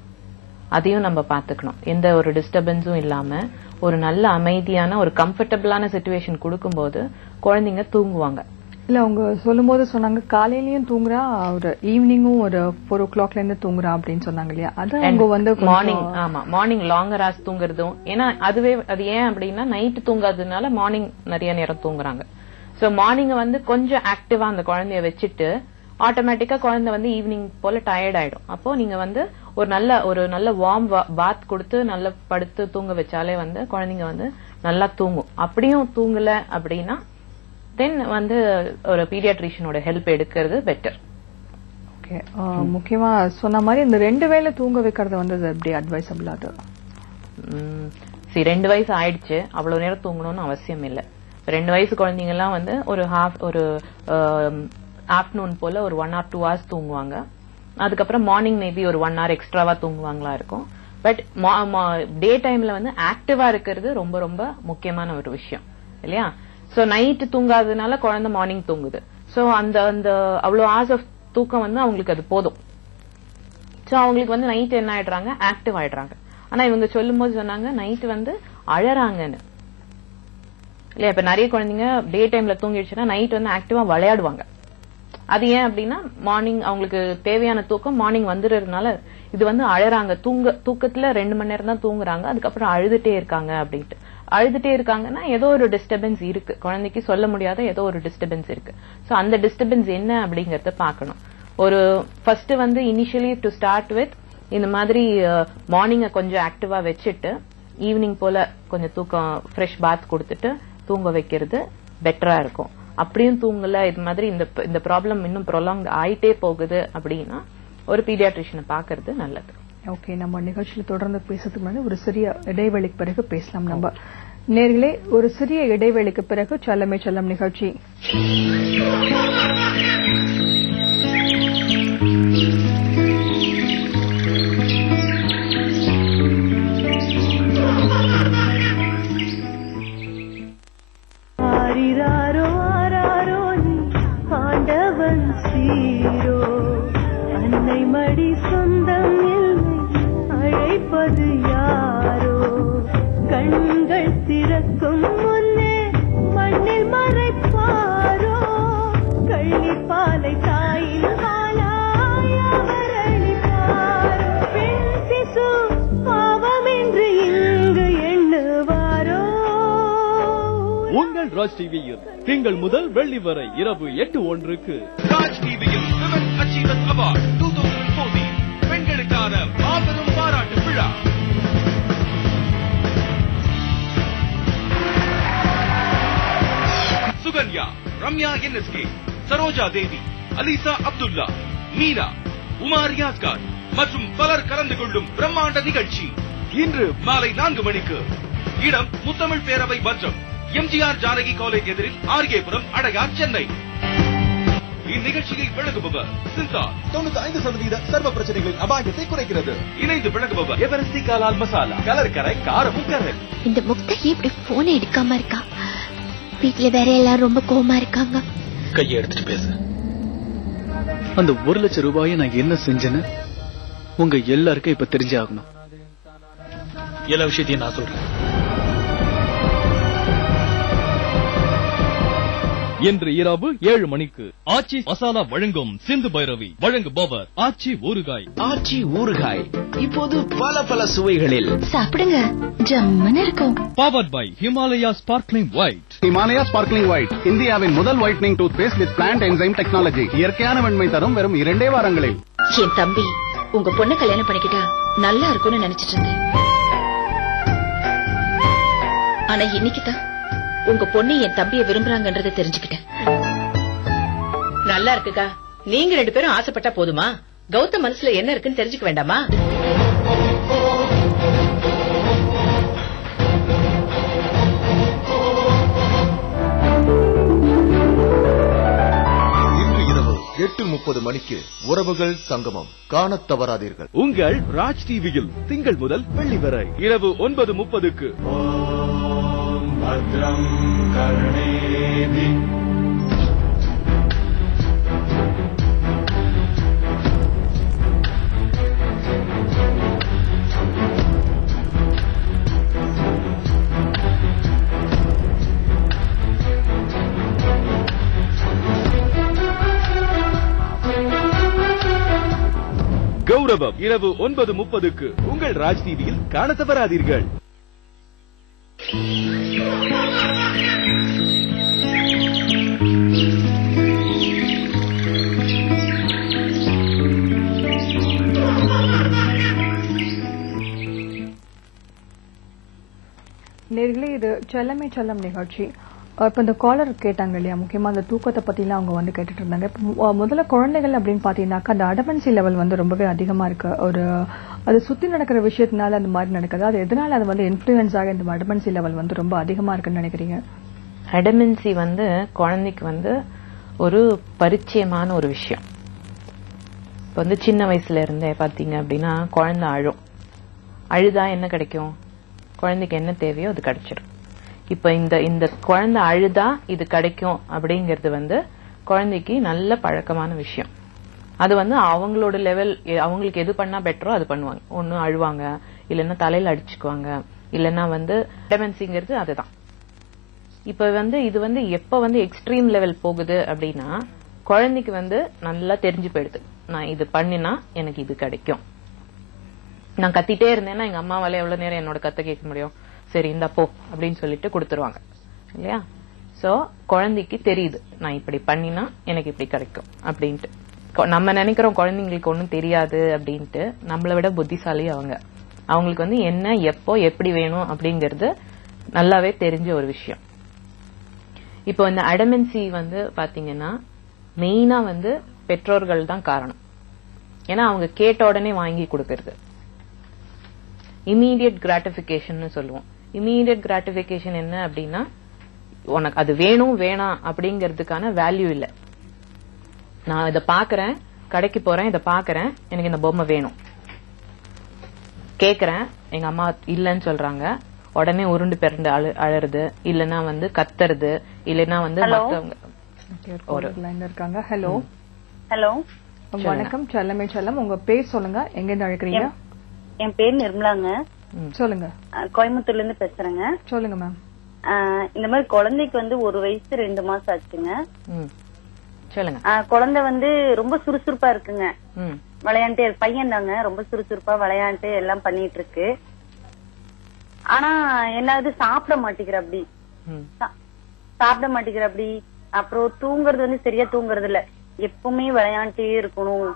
அதையும் நம்ம பாத்துக்கணும். எந்த ஒரு டிஸ்டர்பன்ஸும் இல்லாம ஒரு நல்ல அமைதியான ஒரு கம்ஃபர்டபிளான சிச்சுவேஷன் கொடுக்கும்போது குழந்தைங்க தூங்குவாங்க. இல்ல அவங்க சொல்லும் போது சொன்னாங்க காலையிலயும் தூங்குறா, ஒரு ஈவினிங்கும் ஒரு 4 o'clockல இருந்து தூங்குறா அப்படின்னு சொன்னாங்க இல்லையா. அது அவங்க வந்து மார்னிங், ஆமா மார்னிங் லாங்கர் ஹார்ஸ் தூங்குறதும். ஏன்னா அது ஏன் அப்படின்னா நைட்டு தூங்காததுனால மார்னிங் நிறைய நேரம் தூங்குறாங்க. சோ மார்னிங் வந்து கொஞ்சம் ஆக்டிவா அந்த குழந்தைய வச்சுட்டு ஆட்டோமேட்டிக்கா குழந்தை வந்து ஈவினிங் போல டயர்ட் ஆயிடும். அப்போ நீங்க வந்து ஒரு நல்ல வார்ம் பாத் கொடுத்து நல்லா படுத்து தூங்க வச்சாலே வந்து குழந்தைங்க வந்து நல்லா தூங்கும். அப்படியும் தூங்கல அப்படின்னா தென் வந்து ஒரு பீடியாட்ரிஷியனோட ஹெல்ப் எடுக்கிறது பெட்டர். ஓகே, முக்கியமா சொன்ன மாதிரி இந்த 2 வேளை தூங்க வைக்கிறது வந்து எப்படி அட்வைசபிள்? அது 2 வயசு ஆயிடுச்சு, அவ்வளவு நேரம் தூங்கணும்னு அவசியம் இல்லை. 2 வயசு குழந்தைங்க எல்லாம் வந்து ஒரு ஆஃப்டர்நூன் போல ஒரு 1 or 2 hours தூங்குவாங்க. அதுக்கப்புறம் மார்னிங் மேபி ஒரு 1 hour எக்ஸ்ட்ராவா தூங்குவாங்களா இருக்கும். பட் டே டைம்ல வந்து ஆக்டிவா இருக்கிறது ரொம்ப ரொம்ப முக்கியமான ஒரு விஷயம் இல்லையா. சோ நைட் தூங்காததுனால குழந்தை மார்னிங் தூங்குது. சோ அந்த அவ்வளவு ஹார்ஸ் ஆஃப் தூக்கம் வந்து அவங்களுக்கு அது போதும். சோ அவங்களுக்கு வந்து நைட் என்ன ஆயிடுறாங்க, ஆக்டிவ் ஆயிடுறாங்க. ஆனா இவங்க சொல்லும் போது சொன்னாங்க நைட் வந்து அழறாங்கன்னு இல்லையா. இப்ப நிறைய குழந்தைங்க டே டைம்ல தூங்கிடுச்சுன்னா நைட் வந்து ஆக்டிவா விளையாடுவாங்க. அது ஏன் அப்படின்னா மார்னிங் அவங்களுக்கு தேவையான தூக்கம் மார்னிங் வந்துடுறதுனால இது வந்து அழறாங்க. தூக்கத்துல 2 மணி நேரம் தான் தூங்குறாங்க, அதுக்கப்புறம் அழுதுட்டே இருக்காங்க அப்படின்ட்டு. அழுதுட்டே இருக்காங்கன்னா ஏதோ ஒரு டிஸ்டர்பன்ஸ் இருக்கு, குழந்தைக்கு சொல்ல முடியாத ஏதோ ஒரு டிஸ்டர்பன்ஸ் இருக்கு. சோ அந்த டிஸ்டர்பன்ஸ் என்ன அப்படிங்கறத பாக்கணும். ஒரு ஃபர்ஸ்ட் வந்து இனிஷியலி டு ஸ்டார்ட் வித் இந்த மாதிரி மார்னிங்க கொஞ்சம் ஆக்டிவா வச்சுட்டு ஈவினிங் போல கொஞ்சம் தூக்கம் ஃப்ரெஷ் பாத் கொடுத்துட்டு தூங்க வைக்கிறது பெட்டரா இருக்கும். அப்படியும் தூங்கல, இது மாதிரி இந்த ப்ராப்ளம் இன்னும் ப்ரொலாங் ஆயிட்டே போகுது அப்படின்னா ஒரு பீடியாட்ரிஷியனை பாக்குறது நல்லது. ஓகே, நம்ம நிகழ்ச்சியில தொடர்ந்து பேசுறதுக்கு முன்னாடி ஒரு சிறிய இடைவெளிக்கு பிறகு பேசலாம். நம்ம நேர்களே, ஒரு சிறிய இடைவெளிக்கு பிறகு செல்லமே செல்லம் நிகழ்ச்சி. ஆரிராரோ ஆராரோ நீ ஆண்டவன் சீரோ, அன்னை மடி சொந்தம் இல்லை அழைப்பது யாரோ, கண்கள் திறக்கும் முன்னே மண்ணில் மறைப்பாரோ, கள்ளிப்பாலை தாயின் பாலாய் அவர் அளிப்பாரோ, பெண் சிசு பாவமின்றி இங்கு எண்ணுவாரோ. உங்கள் ராஜ் டிவியில் திங்கள் முதல் வெள்ளி வரை இரவு 8:01 ராஜ் டிவியில் விமன் அச்சீவர்ஸ் அவார்ட் 2014 பெண்களுக்கான மாபெரும் பாராட்டு விழா. சுகன்யா, ரம்யா என்எஸ்கே, சரோஜா தேவி, அலிசா அப்துல்லா, மீனா, உமா ரியாஸ்கார் மற்றும் பலர் கலந்து கொள்ளும் பிரம்மாண்ட நிகழ்ச்சி இன்று மாலை 4 மணிக்கு. இடம் முத்தமிழ் பேரவை மன்றம், எம்ஜிஆர் ஜானகி காலேஜ் எதிரில் ஆர்கேபுரம், அடையார், சென்னை. இந்நிகழ்ச்சியை வழங்குபவர் சிந்தா 95% சர்வ பிரச்சனைகளின் அபாயத்தை குறைக்கிறது. இணைந்து வழங்குபவர் எவரெஸ்டி காலால் மசாலா, கலர் கரை காரமும் கரை. இந்த முக்தகி இப்படி போனை எடுக்காம இருக்கா? வீட்டுல வேற எல்லாரும் ரொம்ப கோவமா இருக்காங்க. கையை எடுத்துட்டு பேசு. அந்த 1 லட்சம் ரூபாயை நான் என்ன செஞ்சேன்னு உங்க எல்லாருக்கும் இப்ப தெரிஞ்சே ஆகணும். எல்லா விஷயத்தையும் நான் சொல்றேன். இன்று இரவு 7 மணிக்கு ஆச்சி மசாலா வழங்கும் சிந்து பைரவி வழங்குபவர் ஆச்சி ஊறுகாய். ஆச்சி ஊறுகாய் இப்போது பல சுவைகளில். சாப்பிடுங்க, ஜம்மன் இருக்கும். Powered by Himalaya sparkling white. Himalaya sparkling white இந்தியாவின் முதல் whitening tooth paste with plant enzyme technology. இயற்கையான வெண்மை தரும் வெறும் 2 வாரங்களில். என் தம்பி உங்க பொண்ணை கல்யாணம் பண்ணிக்கிட்டா நல்லா இருக்கும்னு நினைச்சிட்டு இருந்தேன். ஆனா இன்னைக்குதான் உங்க பொண்ணு என் தம்பியை விரும்புறாங்கன்றதை தெரிஞ்சுக்கிட்டேன். நல்லா இருக்குக்கா. நீங்க 2 பேரும் ஆசைப்பட்டா போதுமா? கௌதம் மனசுல என்ன இருக்குன்னு தெரிஞ்சுக்க வேண்டாமா? இன்று இரவு 8:30 மணிக்கு உறவுகள் சங்கமம் காணத் தவறாதீர்கள். உங்கள் ராஜ் டிவியில் திங்கள் முதல் வெள்ளி வரை இரவு 9:30க்கு. பத்ரம் கருணேதி. கௌரவம் இரவு 9:30க்கு உங்கள் ராஜ் டிவியில் காண தவறாதீர்கள். நேர்களே, இது செல்லமே செல்லம் நிகழ்ச்சி. இப்ப இந்த காலர் கேட்டாங்க இல்லையா, முக்கியமா அந்த தூக்கத்தை பத்திலாம் அவங்க வந்து கேட்டுட்டு இருந்தாங்க. முதல்ல குழந்தைகள் அப்படின்னு பாத்தீங்கன்னாக்கா அந்த அடமன்சி லெவல் வந்து ரொம்பவே அதிகமா இருக்கு. அது சுத்தி நடக்கிற விஷயத்தினால அந்த மாதிரி நடக்குது. அது எதனால அது வந்து இன்ஃபுளுன்ஸ் ஆக இந்த அடமன்சி லெவல் வந்து ரொம்ப அதிகமா இருக்குன்னு நினைக்கிறீங்க? அடமன்சி வந்து குழந்தைக்கு வந்து ஒரு பரிச்சயமான ஒரு விஷயம். இப்ப வந்து சின்ன வயசுல இருந்தே பாத்தீங்க அப்படின்னா குழந்தை அழுதா என்ன கிடைக்கும்? குழந்தைக்கு என்ன தேவையோ அது கிடைச்சிடும். இப்ப இந்த குழந்தை அழுதா இது கிடைக்கும் அப்படிங்கறது வந்து குழந்தைக்கு நல்ல பழக்கமான விஷயம். அது வந்து அவங்களோட லெவல், அவங்களுக்கு எது பண்ணா பெட்டரோ அது பண்ணுவாங்க. ஒண்ணு அழுவாங்க, இல்லைன்னா தலையில அடிச்சுக்குவாங்க, இல்லைன்னா வந்து அடமன்சிங்கிறது அதுதான். இப்ப வந்து இது வந்து எப்ப வந்து எக்ஸ்ட்ரீம் லெவல் போகுது அப்படின்னா குழந்தைக்கு வந்து நல்லா தெரிஞ்சு போயிடுது, நான் இது பண்ணினா எனக்கு இது கிடைக்கும். நான் கத்திட்டே இருந்தேன்னா எங்க அம்மாவால எவ்வளவு நேரம் என்னோட கத்த கேட்க முடியும்? சரி இந்த போ அப்படின்னு சொல்லிட்டு கொடுத்துருவாங்க இல்லையா? சோ குழந்தைக்கு தெரியுது, நான் இப்படி பண்ணினா எனக்கு இப்படி கிடைக்கும் அப்படின்ட்டு. நம்ம நினைக்கிறோம் குழந்தைங்களுக்கு ஒண்ணும் தெரியாது அப்படின்ட்டு. நம்மளை விட புத்திசாலி அவங்களுக்கு வந்து என்ன எப்போ எப்படி வேணும் அப்படிங்கறது நல்லாவே தெரிஞ்ச ஒரு விஷயம். இப்போ இந்த அடமன்சி வந்து பாத்தீங்கன்னா மெயினா வந்து பெற்றோர்கள் தான் காரணம். ஏன்னா அவங்க கேட்ட உடனே வாங்கி கொடுக்கறது. இமீடியட் கிராட்டிபிகேஷன் சொல்லுவோம். இமீடியட் கிராட்டிபிகேஷன் என்ன அப்படின்னா, உனக்கு அது வேணும் வேணாம் அப்படிங்கறதுக்கான வேல்யூ இல்ல. நான் இதை பாக்குறேன், கடைக்கு போறேன், இதை பாக்குறேன், எனக்கு இந்த பொம்மை வேணும் கேக்குறேன், எங்க அம்மா இல்லன்னு சொல்றாங்க, உடனே உருண்டு பிறண்டு அழறது, இல்லன்னா வந்து கத்துறது, இல்லன்னா வந்து மத்தவங்க ஒரு லைன்ல இருக்காங்க. ஹலோ ஹலோ, வணக்கம். செல்லமே செல்லம், உங்க பேர் சொல்லுங்க, எங்க இருந்து அழைக்கிறீங்க? என் பேர் நிர்மலாங்க. சொல்லுங்க. கோயம்புத்தூர்ல இருந்து பேசுறேங்க. சொல்லுங்க மேம். இந்த மாதிரி குழந்தைக்கு வந்து 1 வயசு 2 மாசம் ஆச்சுங்க. சொல்லுங்க. குழந்தை வந்து ரொம்ப சுறுசுறுப்பா இருக்குங்க. விளையாண்டே பையன் தாங்க, ரொம்ப சுறுசுறுப்பா விளையாண்டு எல்லாம் பண்ணிட்டு இருக்கு. ஆனா என்னாவது சாப்பிட மாட்டேங்கிற அப்படி, அப்புறம் தூங்குறது வந்து சரியா தூங்குறது இல்ல, எப்பவுமே விளையாண்டே இருக்கணும்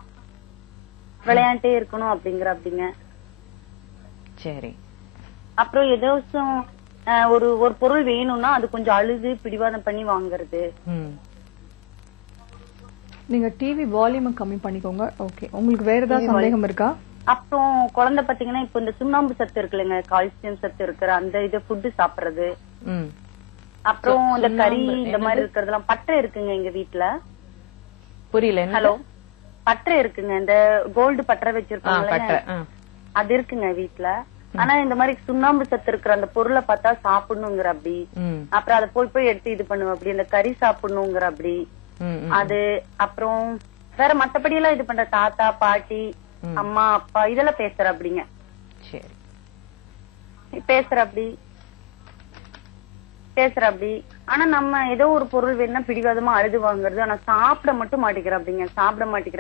அப்படிங்க. சரி. அப்புறம் ஏதாச்சும் ஒரு பொருள் வேணும்னா அது கொஞ்சம் அழுது பிடிவாதம் பண்ணி வாங்குறது. நீங்க டிவி வால்யூம் கம்மி பண்ணிக்கோங்க. ஓகே, உங்களுக்கு வேற ஏதாவது சந்தேகம் இருக்கா? அப்புறம் குழந்தை பாத்தீங்கன்னா இப்ப இந்த சுண்ணாம்பு சத்து இருக்குல்லங்க, கால்சியம் சத்து இருக்கிற அந்த இது ஃபுட் சாப்பிடுறது. அப்புறம் இந்த கறி இந்த மாதிரி இருக்கிறதெல்லாம். பட்டை இருக்குங்க எங்க வீட்டுல. புரியல. ஹலோ, பட்டை இருக்குங்க, இந்த கோல்டு பட்டை வச்சிருப்பாங்க, அது இருக்குங்க வீட்டுல. ஆனா இந்த மாதிரி சுண்ணாம்பு சத்து இருக்கிற அந்த பொருளை பார்த்தா சாப்பிடணுங்கிற அப்படி, அப்புறம் அதை போய் எடுத்து இது பண்ணுவ அப்படி, அந்த கறி சாப்பிடணுங்கிற அப்படி அது. அப்புறம் வேற மத்தபடி எல்லாம் இது பண்ற, தாத்தா பாட்டி அம்மா அப்பா இதெல்லாம் பேசுற அப்படிங்க. பேசுற அப்படி. ஆனா நம்ம ஏதோ ஒரு பொருள் வேணும்னா பிடிவாதமா அழுது வாங்குறது, ஆனா சாப்பிட மட்டும் மாட்டேங்கிற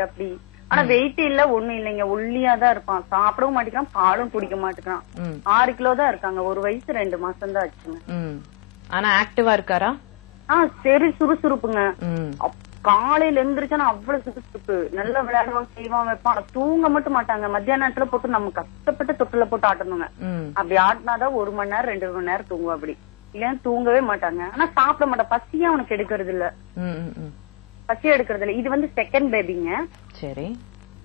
அப்படி. ஆனா வெயிட் இல்ல, ஒண்ணும் இல்லைங்க, ஒல்லியாதான் இருப்பான், சாப்பிடவும் மாட்டேங்கிறான், பாலும் குடிக்க மாட்டேங்கிறான். 6 கிலோ தான் இருக்காங்க. 1 வயசு 2 மாசம் தான் ஆச்சுங்க. ஆனா ஆக்டிவா இருக்காரா? சரி, சுறுசுறுப்புங்க. காலையில எழுந்திரிச்சானா அவ்வளவு சுறுசுறுப்பு, நல்லா விளையாடுவான், செய்வான், வைப்பான். தூங்க மட்டும் மாட்டாங்க. மத்தியான நேரத்துல போட்டு நம்ம கஷ்டப்பட்டு தொட்டில போட்டு ஆட்டணுங்க. அப்படி ஆட்டினாதான் 1 மணி நேரம் 2 மணி நேரம் தூங்குவோம். அப்படி இல்லைன்னா தூங்கவே மாட்டாங்க. ஆனா சாப்பிட மாட்டான், பசியா அவனுக்கு எடுக்கிறது இல்ல. இது வந்து செகண்ட் பேபிங்க. சரி.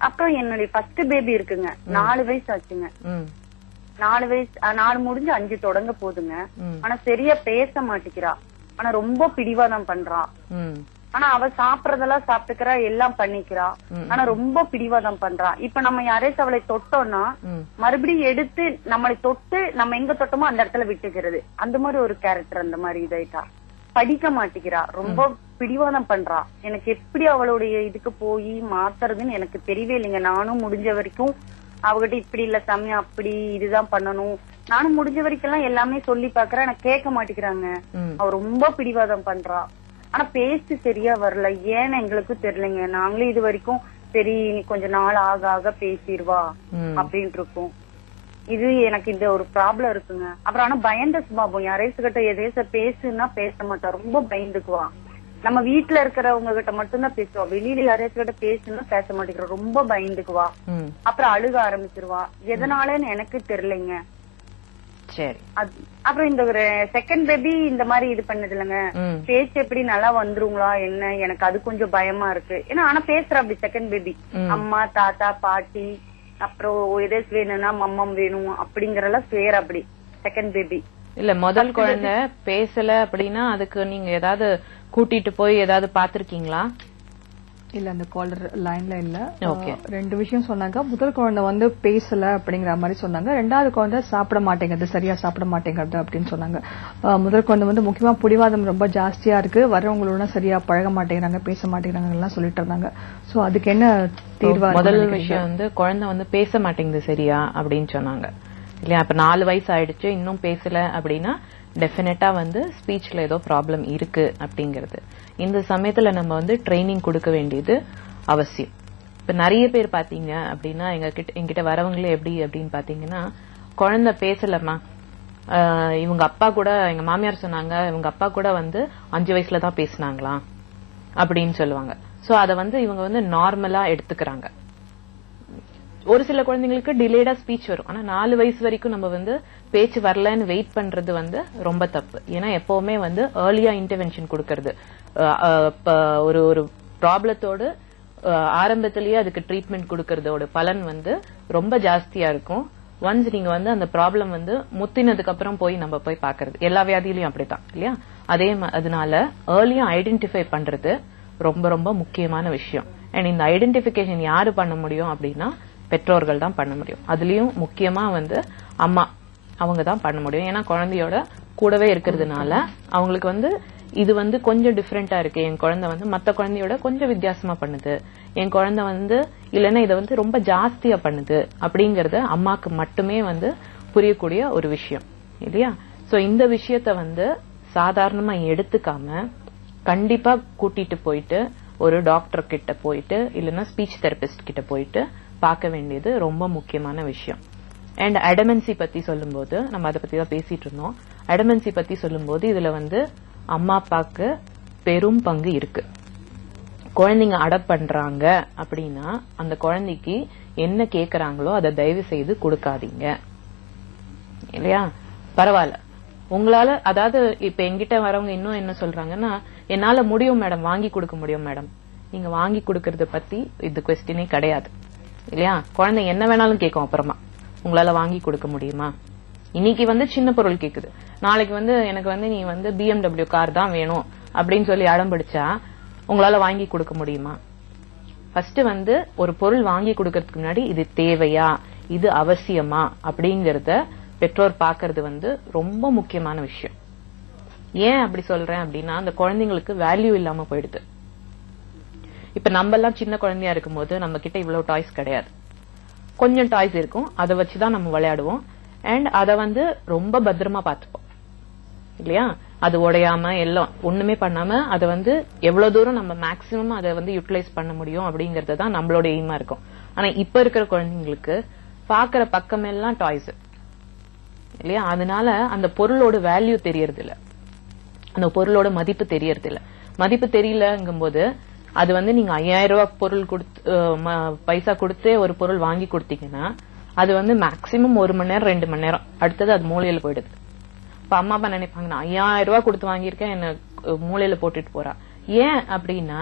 அப்புறம் என்னுடைய ஃபர்ஸ்ட் பேபி இருக்குங்க, 4 வயசு ஆச்சுங்க. 4 முடிஞ்சு 5 தொடங்க போதுங்க. ஆனா சரியா பேச மாட்டேங்கிறா, ஆனா ரொம்ப பிடிவாதம் பண்றா. ஆனா அவ சாப்பிடறதெல்லாம் சாப்பிட்டுக்கிறா, எல்லாம் பண்ணிக்கிறா, ஆனா ரொம்ப பிடிவாதம் பண்றா. இப்ப நம்ம யாரேச்சும் அவளை தொட்டோம்னா மறுபடியும் எடுத்து நம்மளை தொட்டு நம்ம எங்க தொட்டோமோ அந்த இடத்துல விட்டுக்கிறது, அந்த மாதிரி ஒரு கேரக்டர். அந்த மாதிரி இதாயிட்டா, படிக்க மாட்டேங்கிறா, ரொம்ப பிடிவாதம் பண்றா. எனக்கு எப்படி அவளுடைய இதுக்கு போய் மாத்துறதுன்னு எனக்கு தெரியவே இல்லைங்க. நானும் முடிஞ்ச வரைக்கும் அவகிட்ட இப்படி இல்ல சாமி, அப்படி இதுதான் பண்ணணும், நானும் முடிஞ்ச வரைக்கும் எல்லாம் எல்லாமே சொல்லி பாக்குறேன், எனக்கு கேட்க மாட்டேங்கிறாங்க. அவ ரொம்ப பிடிவாதம் பண்றா. ஆனா பேசி சரியா வரல, ஏன்னு எங்களுக்கு தெரியலைங்க. நாங்களே இது வரைக்கும் சரி நீ கொஞ்ச நாள் ஆக ஆக பேசிடுவா அப்படின்ட்டு இருக்கோம். இது எனக்கு இந்த ஒரு ப்ராப்ளம் இருக்குங்க. அப்புறம் ஆனா பயந்த சுபாவம், யாரேசு கிட்ட எதேச பேசுன்னா பேச மாட்டா, ரொம்ப பயந்துக்குவா. நம்ம வீட்டுல இருக்கிறவங்க கிட்ட மட்டும்தான் பேசுவா, வெளியில யாரேசு கிட்ட பேசுன்னா பேச மாட்டேங்கிறா, ரொம்ப பயந்துக்குவா. அப்புறம் அழுக ஆரம்பிச்சிருவா, எதனாலன்னு எனக்கு தெரியலைங்க. சரி. அப்புறம் இந்த ஒரு செகண்ட் பேபி இந்த மாதிரி இது பண்ணது இல்லைங்க, பேச்சு எப்படி நல்லா வந்துருங்களா என்ன, எனக்கு அது கொஞ்சம் பயமா இருக்கு. ஏன்னா ஆனா பேசுற அப்படி செகண்ட் பேபி, அம்மா தாத்தா பாட்டி அப்புறம் எதாச்சும் வேணும்னா மம்மம் வேணும் அப்படிங்கறதெல்லாம் பேர் அப்படி செகண்ட் பேபி. இல்ல முதல் குழந்தை பேசல அப்படின்னா அதுக்கு நீங்க ஏதாவது கூட்டிட்டு போய் ஏதாவது பாத்திருக்கீங்களா? இல்ல, அந்த காலர் லைன்ல இல்ல. ரெண்டு விஷயம் சொன்னாங்க. முதல் குழந்தை வந்து பேசல அப்படிங்கிற மாதிரி சொன்னாங்க. ரெண்டாவது குழந்தை சாப்பிட மாட்டேங்கிறது, சரியா சாப்பிட மாட்டேங்கிறது அப்படின்னு சொன்னாங்க. முதல் குழந்தை வந்து முக்கியமா பிடிவாதம் ரொம்ப ஜாஸ்தியா இருக்கு, வரவங்களோட சரியா பழக மாட்டேங்கிறாங்க, பேச மாட்டேங்கிறாங்க எல்லாம் சொல்லிட்டு இருந்தாங்க. சோ அதுக்கு என்ன தீர்வா? முதல் விஷயம் வந்து குழந்தை வந்து பேச மாட்டேங்குது சரியா அப்படின்னு சொன்னாங்க இல்லையா. அப்ப 4 வயசு ஆயிடுச்சு, இன்னும் பேசல அப்படின்னா டெஃபினட்டா வந்து ஸ்பீச்ல ஏதோ ப்ராப்ளம் இருக்கு அப்படிங்கிறது. இந்த சமயத்துல நம்ம வந்து ட்ரைனிங் கொடுக்க வேண்டியது அவசியம். இப்ப நிறைய பேர் பாத்தீங்க அப்படின்னா எங்கிட்ட வரவங்களே எப்படி அப்படின்னு பாத்தீங்கன்னா, குழந்தை பேசலமா, இவங்க அப்பா கூட, எங்க மாமியார் சொன்னாங்க இவங்க அப்பா கூட வந்து 5 வயசுலதான் பேசினாங்களாம் அப்படின்னு சொல்லுவாங்க. சோ அத வந்து இவங்க வந்து நார்மலா எடுத்துக்கிறாங்க. ஒரு சில குழந்தைங்களுக்கு டிலேடா ஸ்பீச் வரும், ஆனா 4 வயசு வரைக்கும் நம்ம வந்து பேச்சு வரலன்னு வெயிட் பண்றது வந்து ரொம்ப தப்பு. ஏன்னா எப்பவுமே வந்து ஏர்லியா இன்டர்வென்ஷன் கொடுக்கறது, ஒரு ப்ராப்ளத்தோடு ஆரம்பத்திலேயே அதுக்கு ட்ரீட்மெண்ட் கொடுக்கறதோட பலன் வந்து ரொம்ப ஜாஸ்தியா இருக்கும். ஒன்ஸ் நீங்க வந்து அந்த ப்ராப்ளம் வந்து முத்தினதுக்கு அப்புறம் நம்ம போய் பாக்குறது. எல்லா வியாதியிலயும் அப்படித்தான் இல்லையா? அதனால ஏர்லியா ஐடென்டிஃபை பண்றது ரொம்ப ரொம்ப முக்கியமான விஷயம். அண்ட் இந்த ஐடென்டிபிகேஷன் யாரு பண்ண முடியும் அப்படின்னா பெற்றோர்கள் தான் பண்ண முடியும். அதுலயும் முக்கியமா வந்து அம்மா அவங்க தான் பண்ண முடியும். ஏன்னா குழந்தையோட கூடவே இருக்கிறதுனால அவங்களுக்கு வந்து இது வந்து கொஞ்சம் டிஃபரெண்டா இருக்கு, என் குழந்தை வந்து மத்த குழந்தையோட கொஞ்சம் வித்தியாசமா பண்ணுது, என் குழந்தை வந்து இல்லைன்னா இதை வந்து ரொம்ப ஜாஸ்தியா பண்ணுது அப்படிங்கறது அம்மாக்கு மட்டுமே வந்து புரியக்கூடிய ஒரு விஷயம் இல்லையா? சோ இந்த விஷயத்த வந்து சாதாரணமா எடுத்துக்காம கண்டிப்பா கூட்டிட்டு போயிட்டு ஒரு டாக்டர் கிட்ட போயிட்டு இல்லைன்னா ஸ்பீச் தெரபிஸ்ட் கிட்ட போயிட்டு பார்க்க வேண்டியது ரொம்ப முக்கியமான விஷயம். அண்ட் அடமென்சி பத்தி சொல்லும்போது நம்ம அதை பத்தி தான் பேசிட்டு இருந்தோம். அடமென்சி பத்தி சொல்லும்போது இதுல வந்து அம்மா அப்பாக்கு பெரும் பங்கு இருக்கு. குழந்தைங்க அடாப்ட் பண்றாங்க அப்படின்னா அந்த குழந்தைக்கு என்ன கேக்குறாங்களோ அதை தயவு செய்து கொடுக்காதீங்க இல்லையா? பரவாயில்ல உங்களால, அதாவது இப்ப எங்கிட்ட வரவங்க இன்னும் என்ன சொல்றாங்கன்னா, என்னால முடியும் மேடம், வாங்கி கொடுக்க முடியும் மேடம். நீங்க வாங்கி கொடுக்கறத பத்தி இது குவெஸ்டினே கிடையாது இல்லையா? குழந்தை என்ன வேணாலும் கேட்கும். அப்புறமா உங்களால வாங்கி கொடுக்க முடியுமா? இன்னைக்கு வந்து சின்ன பொருள் கேக்குது, நாளைக்கு வந்து எனக்கு வந்து நீ வந்து BMW கார் தான் வேணும் அப்படின்னு சொல்லி அடம் பிடிச்சா உங்களால வாங்கி கொடுக்க முடியுமா? ஃபர்ஸ்ட் வந்து ஒரு பொருள் வாங்கி கொடுக்கறதுக்கு முன்னாடி இது தேவையா, இது அவசியமா அப்படிங்கறத பெற்றோர் பாக்குறது வந்து ரொம்ப முக்கியமான விஷயம். ஏன் அப்படி சொல்றேன் அப்படின்னா அந்த குழந்தைங்களுக்கு வேல்யூ இல்லாம போயிடுது. இப்ப நம்ம எல்லாம் சின்ன குழந்தையா இருக்கும் போது நம்ம கிட்ட இவ்வளவு டாய்ஸ் கிடையாது. கொஞ்சம் டாய்ஸ் இருக்கும், அதை வச்சுதான் நம்ம விளையாடுவோம். அண்ட் அதை வந்து ரொம்ப பத்திரமா பாத்துப்போம் இல்லையா? அது உடையாம எல்லாம் ஒண்ணுமே பண்ணாம அதை வந்து எவ்வளவு தூரம் நம்ம மேக்சிமம் அதை வந்து யூட்டிலைஸ் பண்ண முடியும் அப்படிங்கறது தான் நம்மளோட எய்மா இருக்கும். ஆனா இப்ப இருக்கிற குழந்தைங்களுக்கு பாக்குற பக்கமெல்லாம் டாய்ஸ் இல்லையா? அதனால அந்த பொருளோட வேல்யூ தெரியறது இல்ல, அந்த பொருளோட மதிப்பு தெரியறது இல்ல. மதிப்பு தெரியலங்கும் போது அது வந்து நீங்க 5000 ரூபாய் பொருள் கொடுத்து பைசா கொடுத்து ஒரு பொருள் வாங்கி கொடுத்தீங்கன்னா அது வந்து மேக்சிமம் 1 மணி நேரம் 2 மணி நேரம், அடுத்தது அது மூலையில போயிடுது. இப்ப அம்மா அப்பா நினைப்பாங்க, நான் 5000 ரூபாய் கொடுத்து வாங்கியிருக்கேன், என்ன மூலையில போட்டுட்டு போறா. ஏன் அப்படின்னா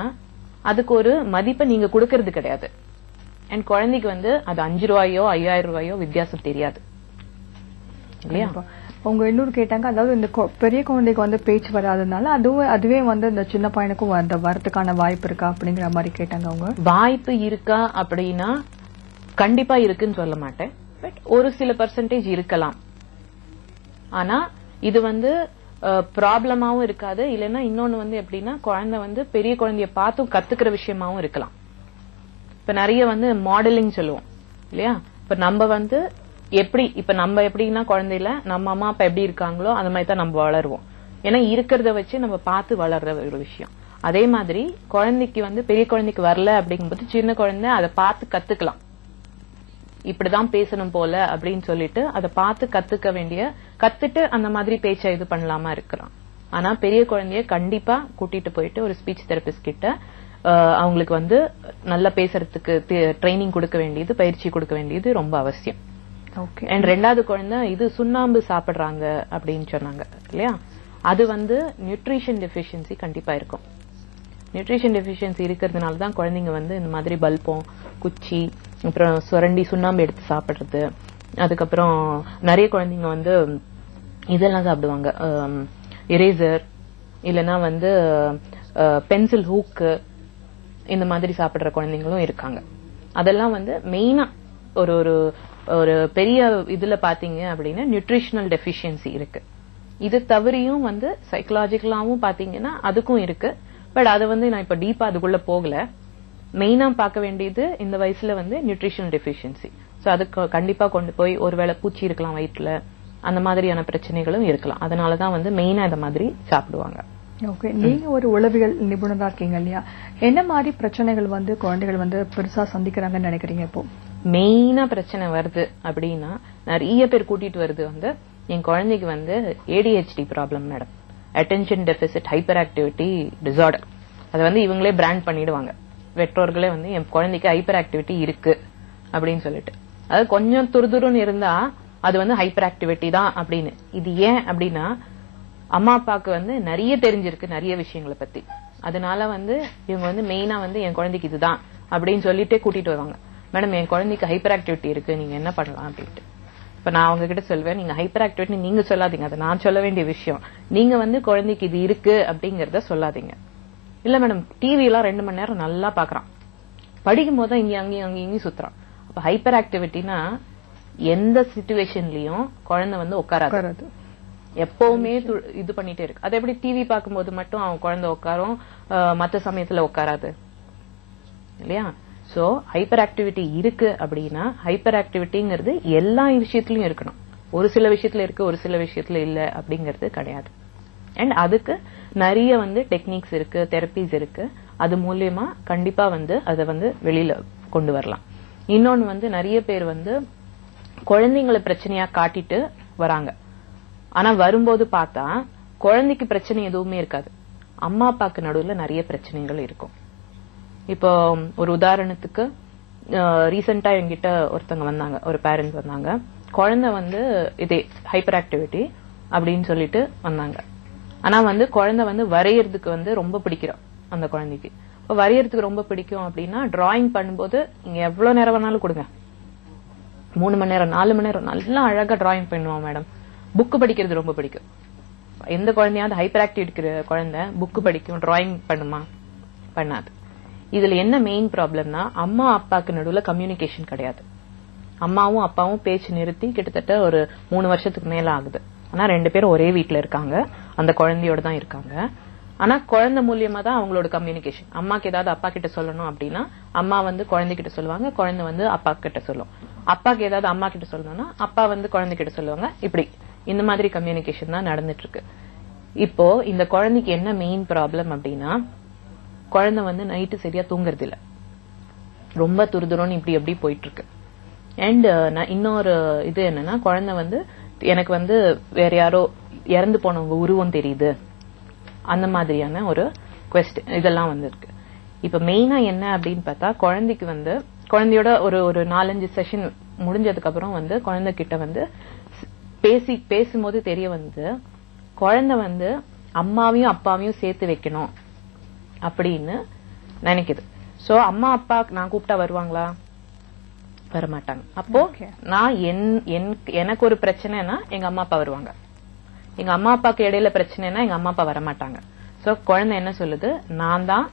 அதுக்கு ஒரு மதிப்பை நீங்க கொடுக்கறது கிடையாது. அண்ட் குழந்தைக்கு வந்து அது 5 ரூபாயோ 5000 ரூபாயோ வித்தியாசம் தெரியாது இல்லையா? அவங்க இன்னொரு கேட்டாங்க, அதாவது இந்த பெரிய குழந்தைக்கு வந்து பேச்சு வராதனால அதுவே வந்து இந்த சின்ன பையனுக்கும் அந்த வரதுக்கான வாய்ப்பு இருக்கா அப்படிங்கிற மாதிரி கேட்டாங்க. அவங்க வாய்ப்பு இருக்கா அப்படின்னா கண்டிப்பா இருக்குன்னு சொல்ல மாட்டேன், பட் ஒரு சில பெர்சன்டேஜ் இருக்கலாம். ஆனா இது வந்து ப்ராப்ளமாவும் இருக்காது. இல்லைன்னா இன்னொன்னு வந்து எப்படின்னா குழந்தை வந்து பெரிய குழந்தைய பார்த்தும் கத்துக்கிற விஷயமாவும் இருக்கலாம். இப்ப நிறைய வந்து மாடலிங் சொல்லுவோம் இல்லையா? இப்ப நம்ம வந்து நம்ம எப்படின்னா குழந்தையில நம்ம அம்மா அப்பா எப்படி இருக்காங்களோ அந்த மாதிரி தான் நம்ம வளருவோம். ஏன்னா இருக்கிறத வச்சு நம்ம பார்த்து வளர்ற ஒரு விஷயம். அதே மாதிரி குழந்தைக்கு வந்து பெரிய குழந்தைக்கு வரல அப்படிங்கும்போது சின்ன குழந்தை அதை பார்த்து கத்துக்கலாம். இப்படிதான் பேசணும் போல அப்படின்னு சொல்லிட்டு அதை பார்த்து கத்துட்டு அந்த மாதிரி பேச்சை இது பண்ணலாமா இருக்கலாம். ஆனா பெரிய குழந்தைய கண்டிப்பா கூட்டிட்டு போயிட்டு ஒரு ஸ்பீச் தெரபிஸ்ட் கிட்ட அவங்களுக்கு வந்து நல்லா பேசுறதுக்கு ட்ரைனிங் கொடுக்க வேண்டியது, பயிற்சி கொடுக்க வேண்டியது ரொம்ப அவசியம். அண்ட் ரெண்டாவது குழந்தை இது சுண்ணாம்பு சாப்பிடுறாங்க அப்படின்னு சொன்னாங்க இல்லையா? அது வந்து நியூட்ரிஷன் டெஃபிஷியன்சி கண்டிப்பா இருக்கும். நியூட்ரிஷன் டெஃபிஷியன்சி இருக்கிறதுனால தான் குழந்தைங்க வந்து இந்த மாதிரி பல்பம், குச்சி, அப்புறம் சுரண்டி சுண்ணாம்பு எடுத்து சாப்பிடுறது. அதுக்கப்புறம் நிறைய குழந்தைங்க வந்து இதெல்லாம் சாப்பிடுவாங்க, எரேசர் இல்லைன்னா வந்து பென்சில் ஹூக்கு, இந்த மாதிரி சாப்பிடுற குழந்தைங்களும் இருக்காங்க. அதெல்லாம் வந்து மெயினா ஒரு பெரிய இதுல பாத்தீங்க அப்படின்னா நியூட்ரிஷனல் டெஃபிஷியன்சி இருக்கு. இது தவிரியும் வந்து சைக்கலாஜிக்கலாவும் பாத்தீங்கன்னா அதுக்கும் இருக்கு. பட் அதை வந்து நான் இப்ப டீப்பா அதுக்குள்ள போகல. மெயினா பார்க்க வேண்டியது இந்த வயசுல வந்து நியூட்ரிஷனல் டெஃபிஷியன்சி. சோ அதுக்கு கண்டிப்பா கொண்டு போய் ஒருவேளை பூச்சி இருக்கலாம் வயிற்றுல, அந்த மாதிரியான பிரச்சனைகளும் இருக்கலாம். அதனாலதான் வந்து மெயினா இந்த மாதிரி சாப்பிடுவாங்க. ஓகே, நீங்க ஒரு உளவியல் நிபுணரா இருக்கீங்க இல்லையா? என்ன மாதிரி பிரச்சனைகள் வந்து குழந்தைகள் வந்து பெருசா சந்திக்கிறாங்கன்னு நினைக்கிறீங்க? இப்போ மெயினா பிரச்சனை வருது அப்படின்னா நிறைய பேர் கூட்டிட்டு வருது வந்து என் குழந்தைக்கு வந்து ADHD problem madam, attention deficit hyper activity disorder. அதை வந்து இவங்களே பிராண்ட் பண்ணிடுவாங்க, பெற்றோர்களே வந்து என் குழந்தைக்கு ஹைப்பர் ஆக்டிவிட்டி இருக்கு அப்படின்னு சொல்லிட்டு. அது கொஞ்சம் துருதுருன்னு இருந்தா அது வந்து ஹைப்பர் ஆக்டிவிட்டி தான் அப்படின்னு. இது ஏன் அப்படின்னா அம்மா அப்பாவுக்கு வந்து நிறைய தெரிஞ்சிருக்கு நிறைய விஷயங்களை பத்தி. அதனால வந்து இவங்க வந்து மெயினா வந்து என் குழந்தைக்கு இதுதான் அப்படின்னு சொல்லிட்டே கூட்டிட்டு வருவாங்க. மேடம் என் குழந்தைக்கு ஹைப்பர் ஆக்டிவிட்டி இருக்கு, நீங்க என்ன பண்ணலாம் அப்படின்ட்டு. இப்ப நான் அவங்க கிட்ட சொல்வேன், நீங்க ஹைப்பர் ஆக்டிவிட்டி நீங்க சொல்லாதீங்க, அது நான் சொல்ல வேண்டிய விஷயம். நீங்க வந்து குழந்தைக்கு இது இருக்கு அப்படிங்கறத சொல்லாதீங்க. இல்ல மேடம் டிவி எல்லாம் 2 மணி நேரம் நல்லா பாக்குறான், படிக்கும் போதுதான் இங்கேயும் சுத்துறான். அப்ப ஹைப்பர் ஆக்டிவிட்டினா எந்த சிச்சுவேஷன்லயும் குழந்தை வந்து உட்காராது, எப்பவுமே இது பண்ணிட்டே இருக்கு. அது எப்படி டிவி பார்க்கும்போது மட்டும் அவன் குழந்தை உட்காரும், மற்ற சமயத்துல உட்காராது இல்லையா? சோ ஹைப்பர் ஆக்டிவிட்டி இருக்கு அப்படின்னா ஹைப்பர் ஆக்டிவிட்டிங்கிறது எல்லா விஷயத்திலயும் இருக்கணும். ஒரு சில விஷயத்துல இருக்கு, ஒரு சில விஷயத்துல இல்ல அப்படிங்கிறது கிடையாது. அண்ட் அதுக்கு நிறைய வந்து டெக்னிக்ஸ் இருக்கு, தெரபிஸ் இருக்கு. அது மூலியமா கண்டிப்பா வந்து அதை வந்து வெளியில கொண்டு வரலாம். இன்னொன்னு வந்து நிறைய பேர் வந்து குழந்தைங்களை பிரச்சனையா காட்டிட்டு வராங்க. ஆனா வரும்போது பார்த்தா குழந்தைக்கு பிரச்சனை எதுவுமே இருக்காது, அம்மா அப்பாக்கு நடுவுல நிறைய பிரச்சனைகள் இருக்கும். இப்போ ஒரு உதாரணத்துக்கு ரீசெண்டா என்கிட்ட ஒருத்தவங்க வந்தாங்க, ஒரு பேரண்ட் வந்தாங்க. குழந்தை வந்து இதே ஹைப்பர் ஆக்டிவிட்டி அப்படின்னு சொல்லிட்டு வந்தாங்க. ஆனா வந்து குழந்தை வந்து வரையறதுக்கு வந்து ரொம்ப பிடிக்கிறோம் அந்த குழந்தைக்கு. இப்போ வரையறதுக்கு ரொம்ப பிடிக்கும் அப்படின்னா டிராயிங் பண்ணும்போது நீங்க எவ்வளவு நேரம் வேணாலும் கொடுங்க, 3 மணி நேரம் 4 மணி நேரம் நல்லா அழகா டிராயிங் பண்ணுவான் மேடம். புக்கு படிக்கிறது ரொம்ப பிடிக்கும். எந்த குழந்தையாவது ஹைப்பர் ஆக்டிவ் இருக்கிற குழந்தை புக்கு படிக்கும், டிராயிங் பண்ணுமா? பண்ணாது. இதுல என்ன மெயின் ப்ராப்ளம்னா அம்மா அப்பாக்கு நடுவுல கம்யூனிகேஷன் கிடையாது. அம்மாவும் அப்பாவும் பேச்சு நிறுத்தி கிட்டத்தட்ட ஒரு 3 வருஷத்துக்கு மேல ஆகுது. ஆனா 2 பேரும் ஒரே வீட்டுல இருக்காங்க, அந்த குழந்தையோட தான் இருக்காங்க. ஆனா குழந்தை மூலியமா தான் அவங்களோட கம்யூனிகேஷன். அம்மாக்கு ஏதாவது அப்பா கிட்ட சொல்லணும் அப்படின்னா அம்மா வந்து குழந்தைகிட்ட சொல்லுவாங்க, குழந்தை வந்து அப்பா கிட்ட சொல்லும். அப்பாக்கு ஏதாவது அம்மா கிட்ட சொல்லணும்னா அப்பா வந்து குழந்தைகிட்ட சொல்லுவாங்க. இப்படி இந்த மாதிரி கம்யூனிகேஷன் தான் நடந்துட்டு இருக்கு. இப்போ இந்த குழந்தைக்கு என்ன மெயின் ப்ராப்ளம் அப்படின்னா குழந்தை வந்து நைட்டு சரியா தூங்குறது இல்ல, ரொம்ப துருதுரோன்னு இப்படி எப்படி போயிட்டு இருக்கு. அண்ட் இன்னொரு இது என்னன்னா குழந்தை வந்து எனக்கு வந்து வேற யாரோ இறந்து போனவங்க உருவம் தெரியுது, அந்த மாதிரியான ஒரு குவெஸ்டின் இதெல்லாம் வந்து இருக்கு. இப்ப மெயினா என்ன அப்படின்னு பார்த்தா குழந்தைக்கு வந்து குழந்தையோட ஒரு 4-5 செஷன் முடிஞ்சதுக்கு அப்புறம் வந்து குழந்தைகிட்ட வந்து பேசும்போது தெரிய வந்து குழந்தை வந்து அம்மாவையும் அப்பாவையும் சேர்த்து வைக்கணும் அப்படின்னு நினைக்குது. சோ அம்மா அப்பா நான் கூப்பிட்டா வருவாங்களா? வரமாட்டாங்க. அப்போ நான் எனக்கு ஒரு பிரச்சனைனா எங்க அம்மா அப்பா வருவாங்க, எங்க அம்மா அப்பாக்கு இடையில பிரச்சனைனா எங்க அம்மா அப்பா வரமாட்டாங்க. சோ குழந்தை என்ன சொல்லுது, நான் தான்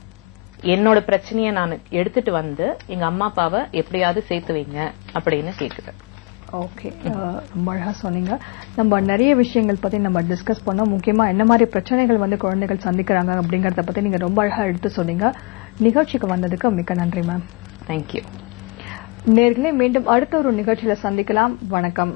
என்னோட பிரச்சனையை நான் எடுத்துட்டு வந்து எங்க அம்மா அப்பாவை எப்படியாவது சேர்த்து வைங்க அப்படின்னு கேக்குது. ஓகே, ரொம்ப அழகா சொன்னீங்க. நம்ம நிறைய விஷயங்கள் பத்தி நம்ம டிஸ்கஸ் பண்ணோம். முக்கியமா என்ன மாதிரி பிரச்சனைகள் வந்து குழந்தைகள் சந்திக்கிறாங்க அப்படிங்கறத பத்தி நீங்க ரொம்ப அழகா எடுத்து சொன்னீங்க. நிகழ்ச்சிக்கு வந்ததுக்கு மிக்க நன்றி மேம். தேங்க்யூ. நேர்களே, மீண்டும் அடுத்த ஒரு நிகழ்ச்சியில சந்திக்கலாம். வணக்கம்.